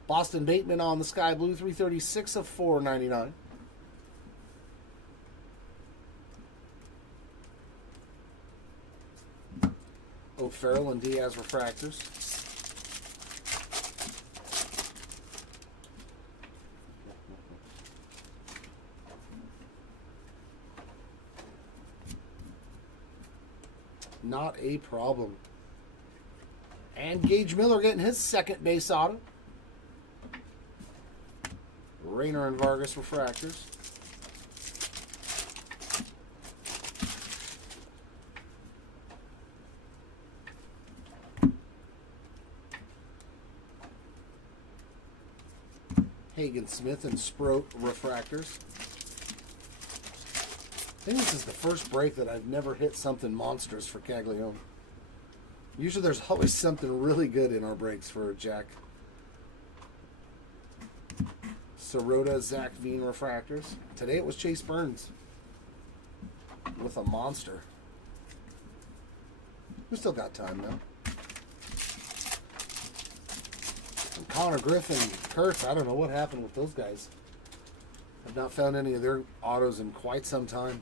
Boston Bateman on the Sky Blue, 336 of 499. O'Farrell and Diaz refractors. Not a problem. And Gage Miller getting his second base auto. Rayner and Vargas refractors. Hagen Smith and Sproat refractors. I think this is the first break that I've never hit something monstrous for Caglione. Usually there's always something really good in our breaks for Jack. Sirota, Zach Veen refractors. Today it was Chase Burns with a monster. We still got time though. And Connor Griffin, Kurtz, I don't know what happened with those guys. I've not found any of their autos in quite some time.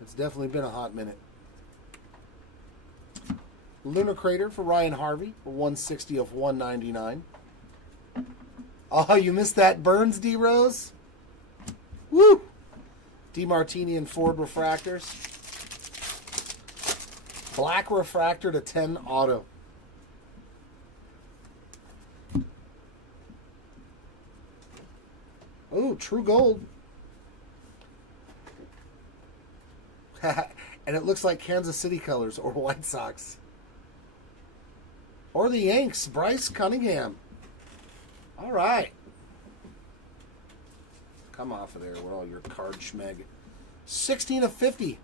It's definitely been a hot minute. Lunar Crater for Ryan Harvey for 160 of 199. Oh, you missed that Burns, D-Rose? Woo! DeMartini and Ford refractors. Black refractor to 10 auto. Oh, true gold. And it looks like Kansas City colors or White Sox. Or the Yanks, Bryce Cunningham. All right. Come off of there with all your card schmeg. 16 of 50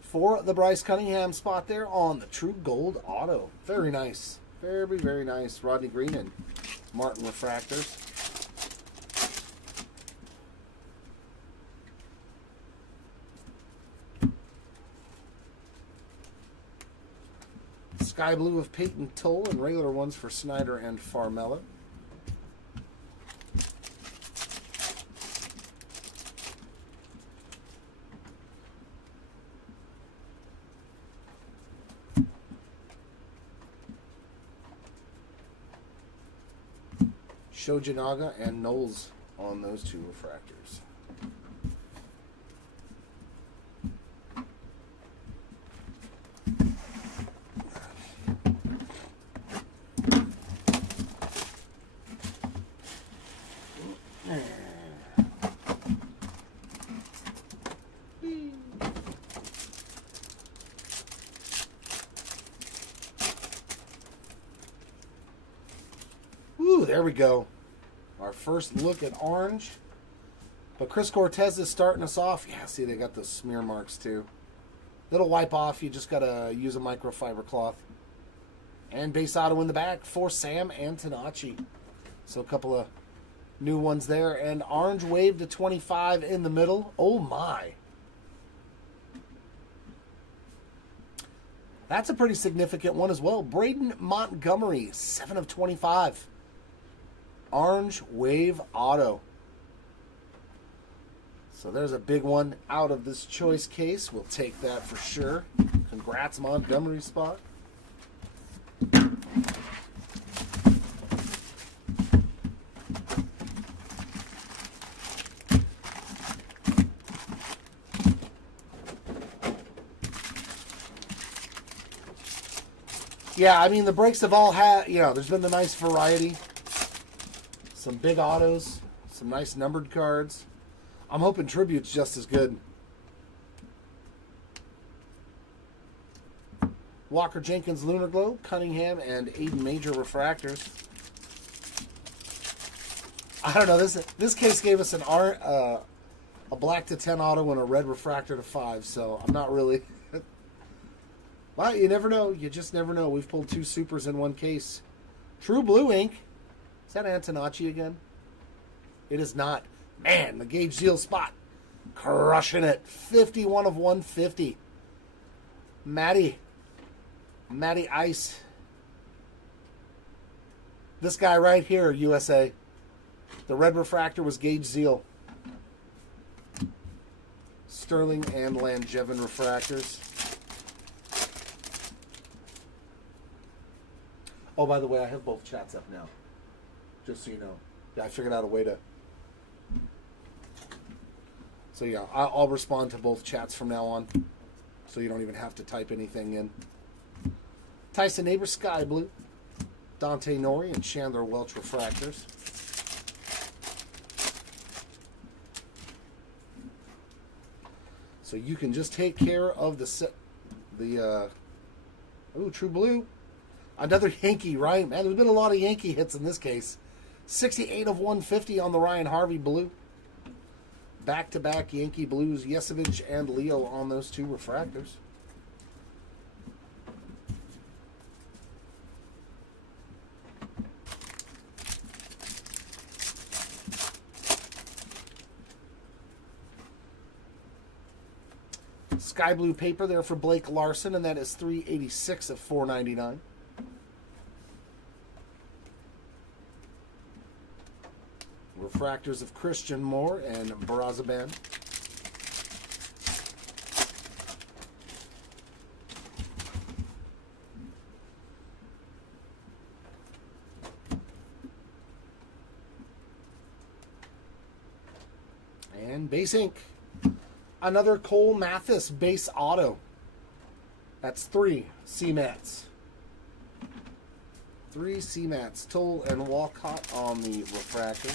for the Bryce Cunningham spot there on the True Gold Auto. Very nice. Very, very nice. Rodney Green and Martin refractors. Sky Blue of Peyton Toll and regular ones for Snyder and Farmella. Shojinaga and Knowles on those two refractors. There we go. Our first look at orange. But Chris Cortez is starting us off. Yeah, see, they got those smear marks too. Little wipe off. You just got to use a microfiber cloth. And base auto in the back for Sam Antonacci. So a couple of new ones there. And orange wave to 25 in the middle. Oh, my. That's a pretty significant one as well. Braden Montgomery, 7 of 25. Orange Wave Auto. So there's a big one out of this choice case. We'll take that for sure. Congrats, Montgomery spot. Yeah, I mean, the breaks have all had, you know, there's been the nice variety. Some big autos, some nice numbered cards. I'm hoping Tribute's just as good. Walker Jenkins Lunar Glow, Cunningham, and Aiden Major refractors. I don't know, this case gave us a black to 10 auto and a red refractor to 5, so I'm not really... Well, you never know. You just never know. We've pulled 2 supers in one case. True Blue ink. Is that Antonacci again? It is not. Man, the Gage Deal spot. Crushing it. 51 of 150. Matty Ice. This guy right here, USA. The red refractor was Gage Zeal. Sterling and Langevin refractors. Oh, by the way, I have both chats up now. Just so you know. Yeah, I figured out a way to... So yeah, I'll respond to both chats from now on. So you don't even have to type anything in. Tyson Neighbor, Sky Blue. Dante Nori and Chandler Welch refractors. So you can just take care of ooh, True Blue. Another Yankee, right? Man, there's been a lot of Yankee hits in this case. 68 of 150 on the Ryan Harvey Blue. Back-to-back Yankee Blues, Yesevich and Leo on those two refractors. Sky blue paper there for Blake Larson, and that is 386 of 499. Refractors of Christian Moore and Brazaban. And base ink. Another Cole Mathis base auto. That's 3 CMATs. 3 CMATs. Toll and Walcott on the refractor.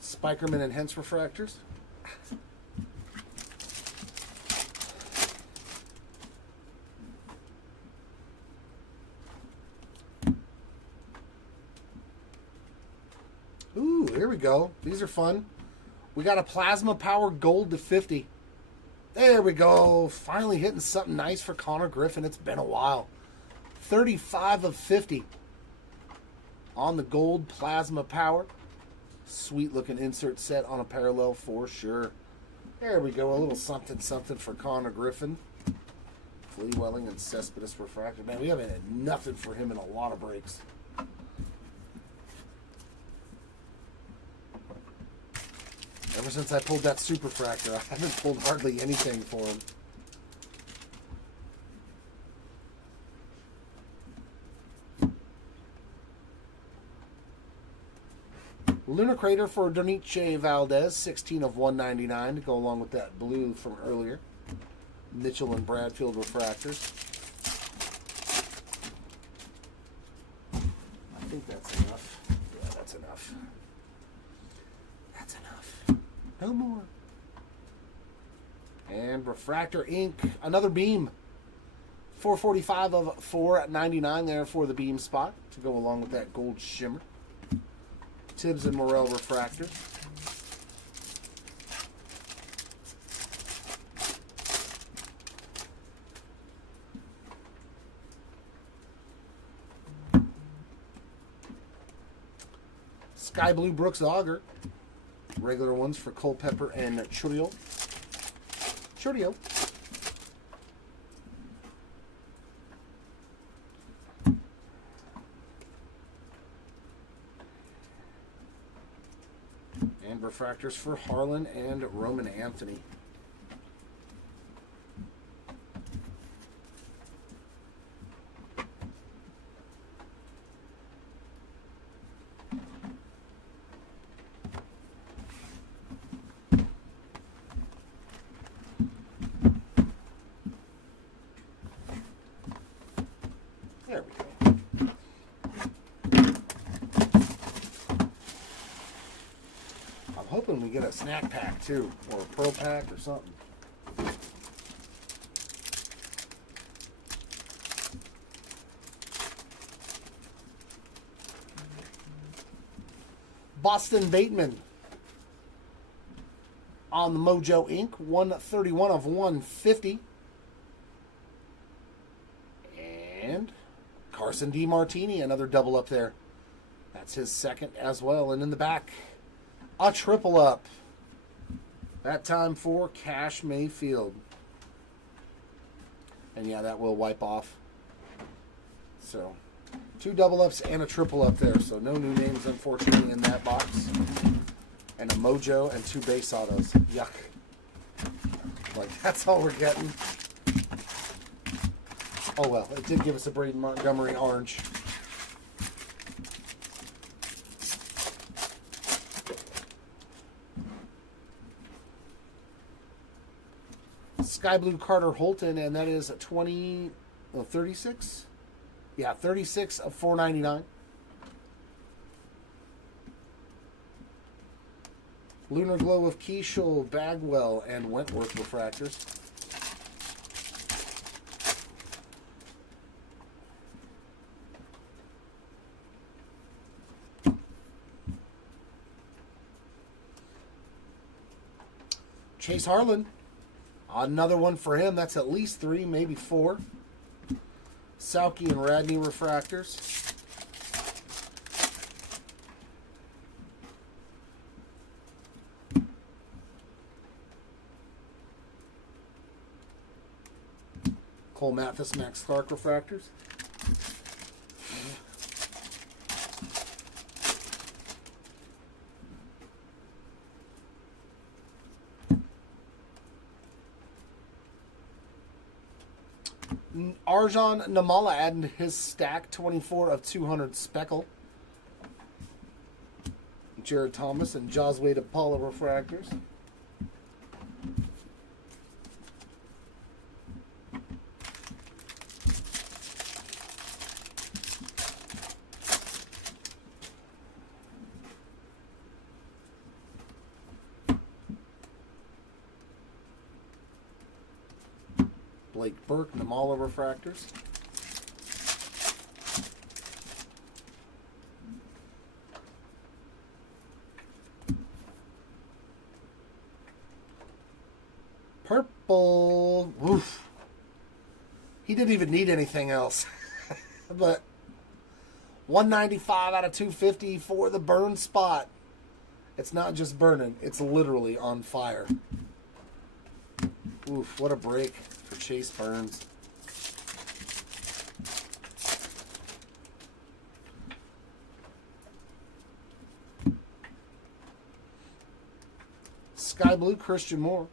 Spikerman and Hentz refractors. Ooh, here we go. These are fun. We got a Plasma Power Gold to 50. There we go. Finally hitting something nice for Connor Griffin. It's been a while. 35 of 50 on the Gold Plasma Power. Sweet looking insert set on a parallel for sure. There we go. A little something something for Connor Griffin. Fleewelling and Cespedes refractor. Man, we haven't had nothing for him in a lot of breaks. Ever since I pulled that Superfractor, I haven't pulled hardly anything for him. Lunar Crater for Doniche Valdez, 16 of 199 to go along with that blue from earlier. Mitchell and Bradfield refractors. I think that's enough. Yeah, that's enough. That's enough. No more. And Refractor Ink, another beam. 445 of 499 there for the beam spot to go along with that gold shimmer. Tibbs and Morel refractors. Sky Blue Brooks Auger. Regular ones for Culpepper and Churio. Churio. And refractors for Harlan and Roman Anthony. There we go. I'm hoping we get a snack pack too, or a pearl pack or something. Boston Bateman on the Mojo Ink, 131 of 150. And Carson DiMartini, another double up there. That's his second as well. And in the back, a triple up. That time for Cash Mayfield. And yeah, that will wipe off. So, 2 double ups and a triple up there. So no new names, unfortunately, in that box. And a Mojo and 2 base autos. Yuck. Like, that's all we're getting. Oh, well. It did give us a Braden Montgomery orange. Sky Blue Carter Holton, and that is a 36? Yeah, 36 of 499. Lunar Glow of Keishel, Bagwell, and Wentworth refractors. Chase Harlan. Another one for him. That's at least 3, maybe 4. Sauke and Radney refractors. Cole Mathis, Max Clark refractors. Arjan Namala adding his stack, 24 of 200 Speckle. Jared Thomas and Josway to Paula refractors. Blake Burke, Namala refractors. Purple. Woof. He didn't even need anything else. But 195 out of 250 for the burn spot. It's not just burning. It's literally on fire. Oof, what a break for Chase Burns. Sky Blue, Christian Moore.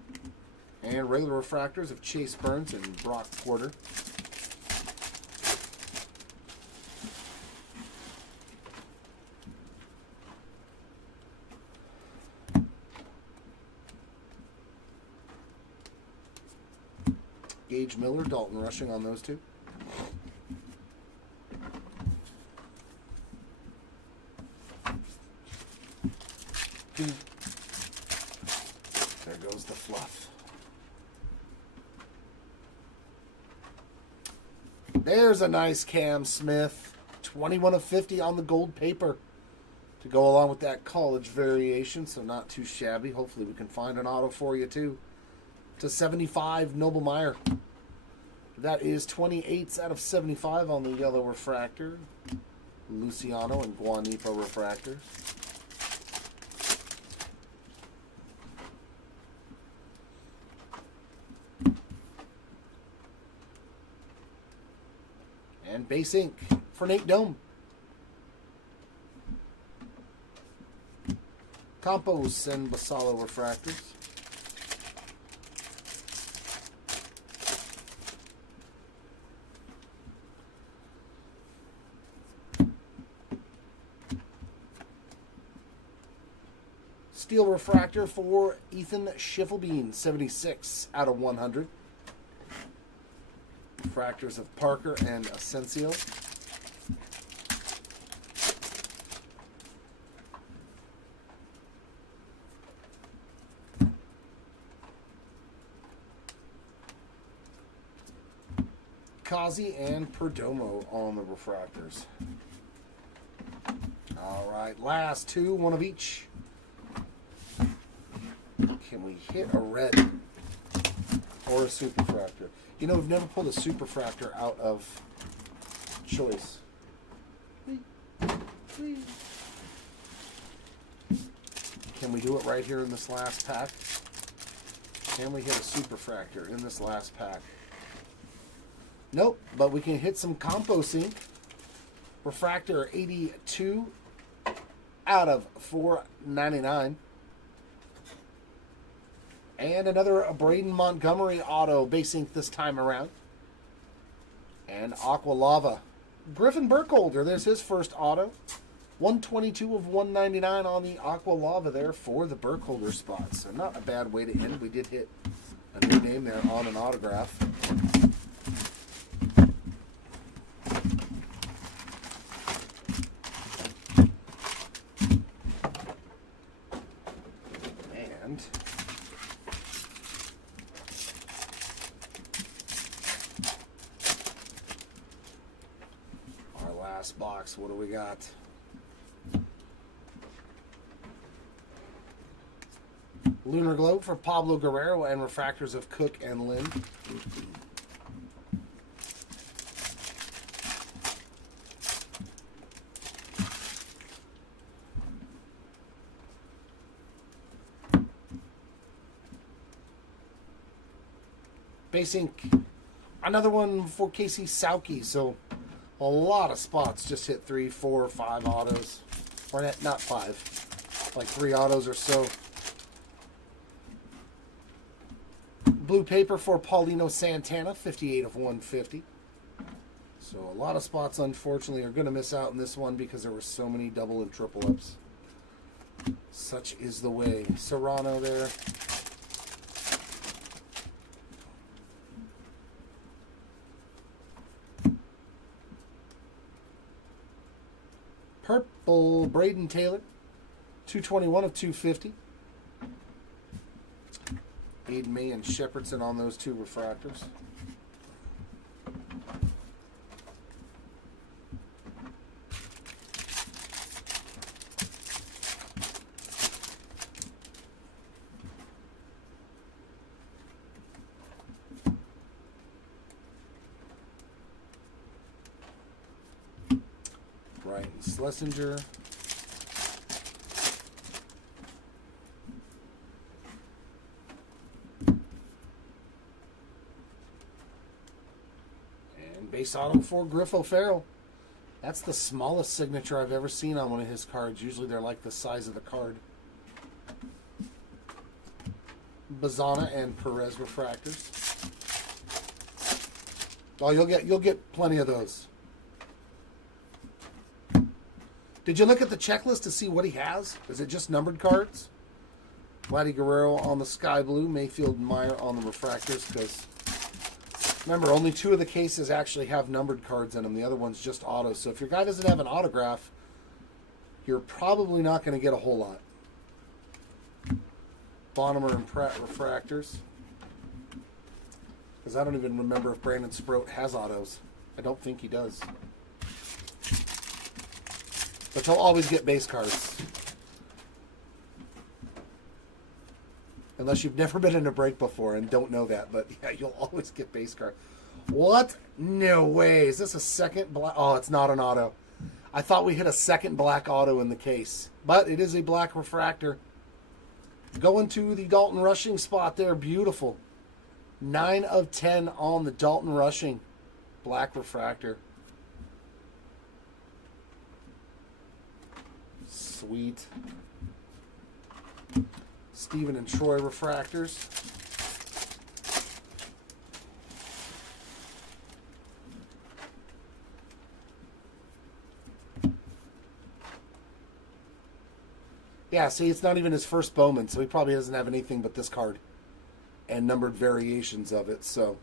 And regular refractors of Chase Burns and Brock Porter. Gage Miller, Dalton Rushing on those two. There goes the fluff. There's a nice Cam Smith. 21 of 50 on the gold paper to go along with that college variation, so not too shabby. Hopefully we can find an auto for you too. To 75, Noble Meyer. That is 28s out of 75 on the yellow refractor. Luciano and Guanipo refractors. And base ink for Nate Dome. Campos and Basalo refractors. Steel refractor for Ethan Schiffelbein, 76 out of 100. Refractors of Parker and Asensio. Kazi and Perdomo on the refractors. All right, last two, one of each. Can we hit a red or a superfractor? You know, we've never pulled a superfractor out of choice. Can we do it right here in this last pack? Can we hit a superfractor in this last pack? Nope, but we can hit some Campos ink. Refractor 82 out of 499. And another Braden Montgomery auto, base ink this time around. And Aqua Lava. Griffin Burkholder, there's his first auto. 122 of 199 on the Aqua Lava there for the Burkholder spot. So not a bad way to end. We did hit a new name there on an autograph. And our last box, what do we got? Lunar Globe for Pablo Guerrero and refractors of Cook and Lynn. Base ink, another one for Casey Sauke. So a lot of spots just hit 3, 4, 5 autos. Or not 5, like 3 autos or so. Blue paper for Paulino Santana, 58 of 150. So a lot of spots, unfortunately, are going to miss out in this one because there were so many double and triple ups. Such is the way. Serrano there. Purple Braden Taylor, 221 of 250. Aid May and Shepherdson on those 2 refractors. Brian Schlesinger. Base auto for Griff O'Farrell. That's the smallest signature I've ever seen on one of his cards. Usually they're like the size of the card. Bazana and Perez refractors. Oh, you'll get plenty of those. Did you look at the checklist to see what he has? Is it just numbered cards? Vladdy Guerrero on the sky blue, Mayfield and Meyer on the refractors, because remember, only 2 of the cases actually have numbered cards in them. The other one's just autos. So if your guy doesn't have an autograph, you're probably not going to get a whole lot. Bonham and Pratt refractors. Because I don't even remember if Brandon Sproat has autos. I don't think he does. But he'll always get base cards. Unless you've never been in a break before and don't know that. But yeah, you'll always get base card. What? No way. Is this a second black? Oh, it's not an auto. I thought we hit a second black auto in the case. But it is a black refractor. Going to the Dalton Rushing spot there. Beautiful. 9 of 10 on the Dalton Rushing. Black refractor. Sweet. Steven and Troy refractors. Yeah, see, it's not even his first Bowman, so he probably doesn't have anything but this card and numbered variations of it. So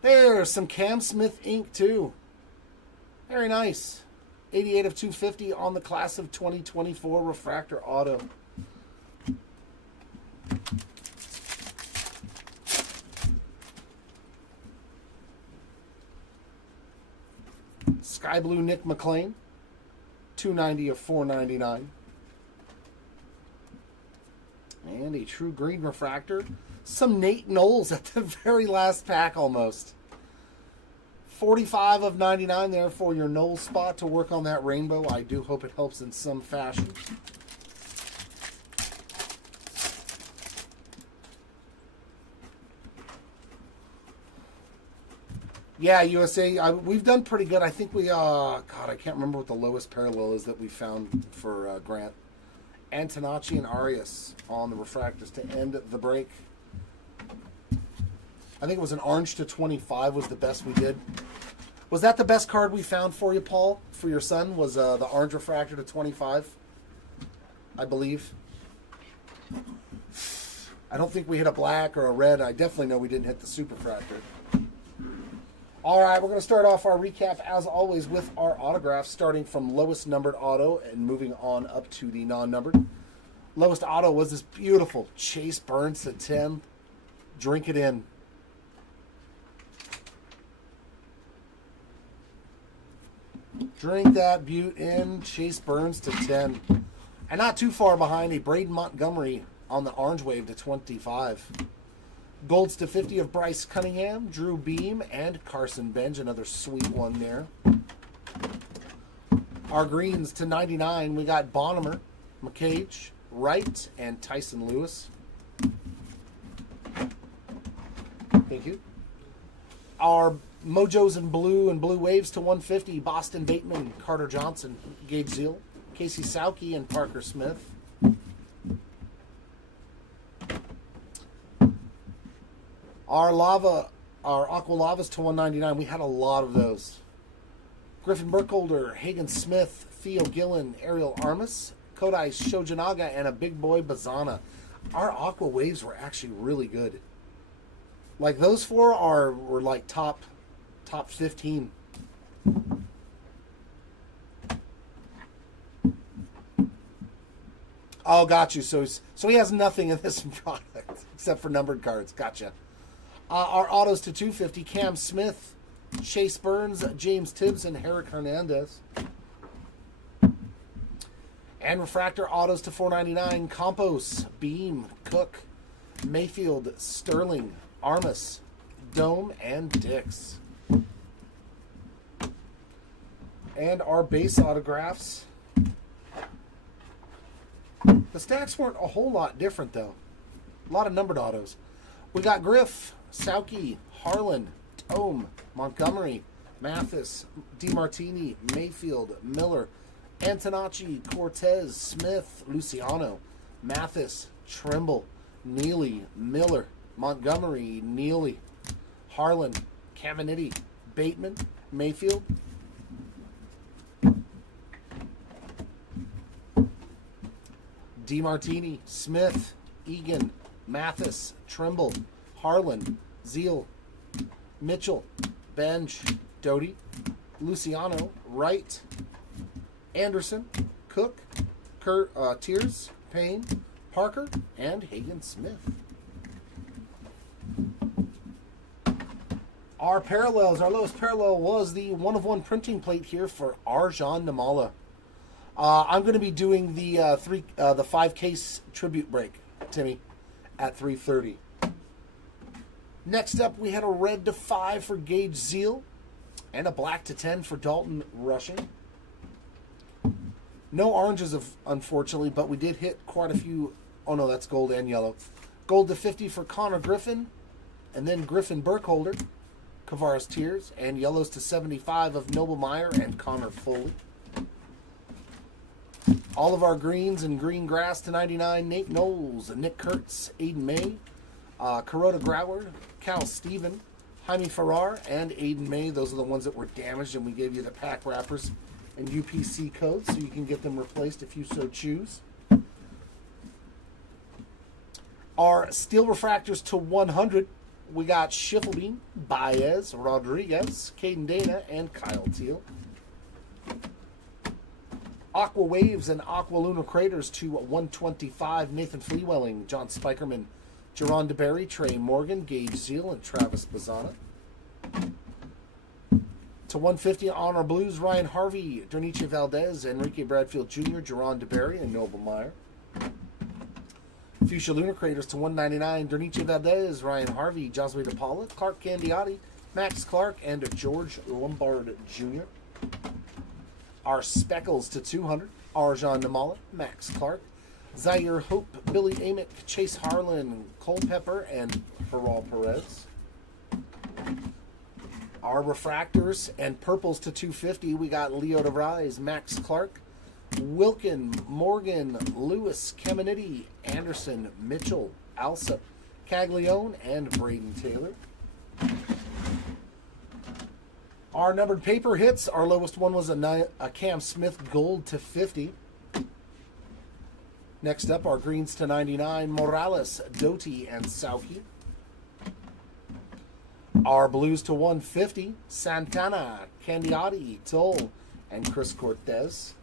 there's some Cam Smith ink too. Very nice. 88 of 250 on the class of 2024 refractor auto. Sky Blue Nick McLean, 290 of 499. And a true green refractor. Some Nate Knowles at the very last pack almost. 45 of 99 there for your Knowles spot to work on that rainbow. I do hope it helps in some fashion. Yeah, USA. We've done pretty good. I think we, God, I can't remember what the lowest parallel is that we found for Grant. Antonacci and Arias on the refractors to end the break. I think it was an orange to 25 was the best we did. Was that the best card we found for you, Paul? For your son? Was the orange refractor to 25? I believe. I don't think we hit a black or a red. I definitely know we didn't hit the superfractor. All right, we're going to start off our recap, as always, with our autographs, starting from lowest numbered auto and moving on up to the non-numbered. Lowest auto was this beautiful Chase Burns to 10. Drink it in. Drink that butte in. Chase Burns to 10. And not too far behind, a Braden Montgomery on the orange wave to 25. Golds to 50 of Bryce Cunningham, Drew Beam, and Carson Benj. Another sweet one there. Our greens to 99, we got Bonham, McCage, Wright, and Tyson Lewis. Thank you. Our Mojos in blue and blue waves to 150, Boston Bateman, Carter Johnson, Gage Zeal, Casey Sauke, and Parker Smith. Our Aqua Lavas to 199. We had a lot of those. Griffin Burkholder, Hagen Smith, Theo Gillen, Ariel Armas, Kodai Shojanaga, and a big boy Bazana. Our Aqua Waves were actually really good. Like those four were like top 15. Oh, got you. So he has nothing in this product except for numbered cards. Gotcha. Our autos to 250, Cam Smith, Chase Burns, James Tibbs, and Herrick Hernandez. And refractor autos to 499, Campos, Beam, Cook, Mayfield, Sterling, Armas, Dome, and Dix. And our base autographs. The stacks weren't a whole lot different, though. A lot of numbered autos. We got Griff, Sauke, Harlan, Tome, Montgomery, Mathis, DeMartini, Mayfield, Miller, Antonacci, Cortez, Smith, Luciano, Mathis, Trimble, Neely, Miller, Montgomery, Neely, Harlan, Caminiti, Bateman, Mayfield. DeMartini, Smith, Egan, Mathis, Trimble, Harlan, Zeal, Mitchell, Benj, Doty, Luciano, Wright, Anderson, Cook, Tiers, Payne, Parker, and Hagen Smith. Our parallels, our lowest parallel was the 1-of-1 printing plate here for Arjan Namala. I'm going to be doing the 5 case tribute break, Timmy, at 3:30. Next up, we had a red to 5 for Gage Zeal and a black to 10 for Dalton Rushing. No oranges, unfortunately, but we did hit quite a few. Oh, no, that's gold and yellow. Gold to 50 for Connor Griffin, and then Griffin Burkholder, Kavaris Tiers, and yellows to 75 of Noble Meyer and Connor Foley. All of our greens and green grass to 99, Nate Knowles, Nick Kurtz, Aiden May, Kuroda Groward, Cal Steven, Jaime Farrar, and Aiden May. Those are the ones that were damaged, and we gave you the pack wrappers and UPC codes so you can get them replaced if you so choose. Our steel refractors to 100, we got Schiffelbein, Baez, Rodriguez, Caden Dana, and Kyle Teal. Aqua Waves and Aqua Lunar Craters to 125, Nathan Fleewelling, John Spikerman, Jerron DeBerry, Trey Morgan, Gage Zeal, and Travis Bazana. To 150, Honor Blues, Ryan Harvey, Derniche Valdez, Enrique Bradfield Jr., Jerron DeBerry, and Noble Meyer. Fuchsia Lunar Craters to 199, Derniche Valdez, Ryan Harvey, Josue DePaula, Clark Candiotti, Max Clark, and George Lombard Jr. Our Speckles to 200, Arjan Namala, Max Clark, Zaire Hope, Billy Amick, Chase Harlan, Cole Pepper, and Haral Perez. Our refractors and purples to 250, we got Leo DeVries, Max Clark, Wilkin, Morgan, Lewis, Caminiti, Anderson, Mitchell, Alsop, Caglione, and Braden Taylor. Our numbered paper hits, our lowest one was a Cam Smith gold to 50. Next up, our greens to 99, Morales, Doty, and Sauki. Our blues to 150, Santana, Candiotti, Toll, and Chris Cortez.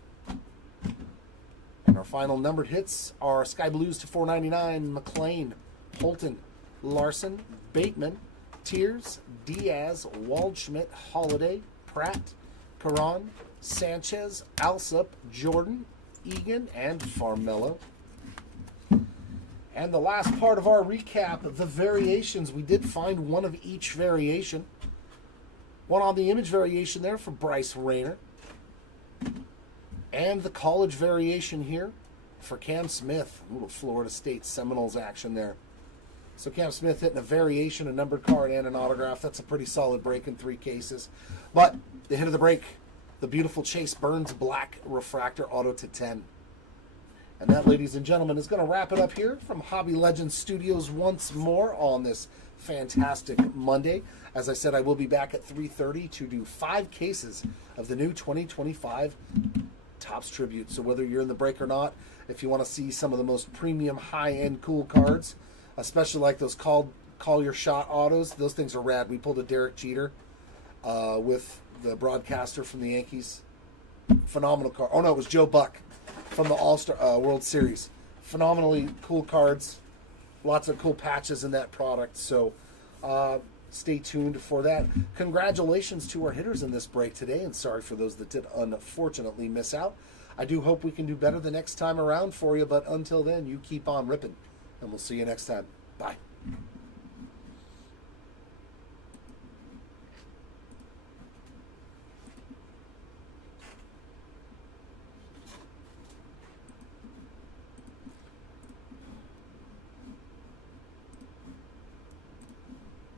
And our final numbered hits are Sky Blues to 499, McLean, Holton, Larson, Bateman, Tears, Diaz, Waldschmidt, Holiday, Pratt, Caron, Sanchez, Alsop, Jordan, Egan, and Farmello. And the last part of our recap, the variations. We did find one of each variation. One on the image variation there for Bryce Rayner. And the college variation here for Cam Smith. A little Florida State Seminoles action there. So Cam Smith hitting a variation, a numbered card, and an autograph. That's a pretty solid break in 3 cases. But the hit of the break, the beautiful Chase Burns Black Refractor Auto to 10. And that, ladies and gentlemen, is going to wrap it up here from Hobby Legends Studios once more on this fantastic Monday. As I said, I will be back at 3:30 to do 5 cases of the new 2025 Topps Tribute. So whether you're in the break or not, if you want to see some of the most premium, high-end, cool cards, especially like those call your shot autos, those things are rad. We pulled a Derek Jeter with the broadcaster from the Yankees. Phenomenal card. Oh, no, it was Joe Buck from the All-Star World Series. Phenomenally cool cards. Lots of cool patches in that product. So stay tuned for that. Congratulations to our hitters in this break today, and sorry for those that did unfortunately miss out. I do hope we can do better the next time around for you, but until then, you keep on ripping, and we'll see you next time. Bye.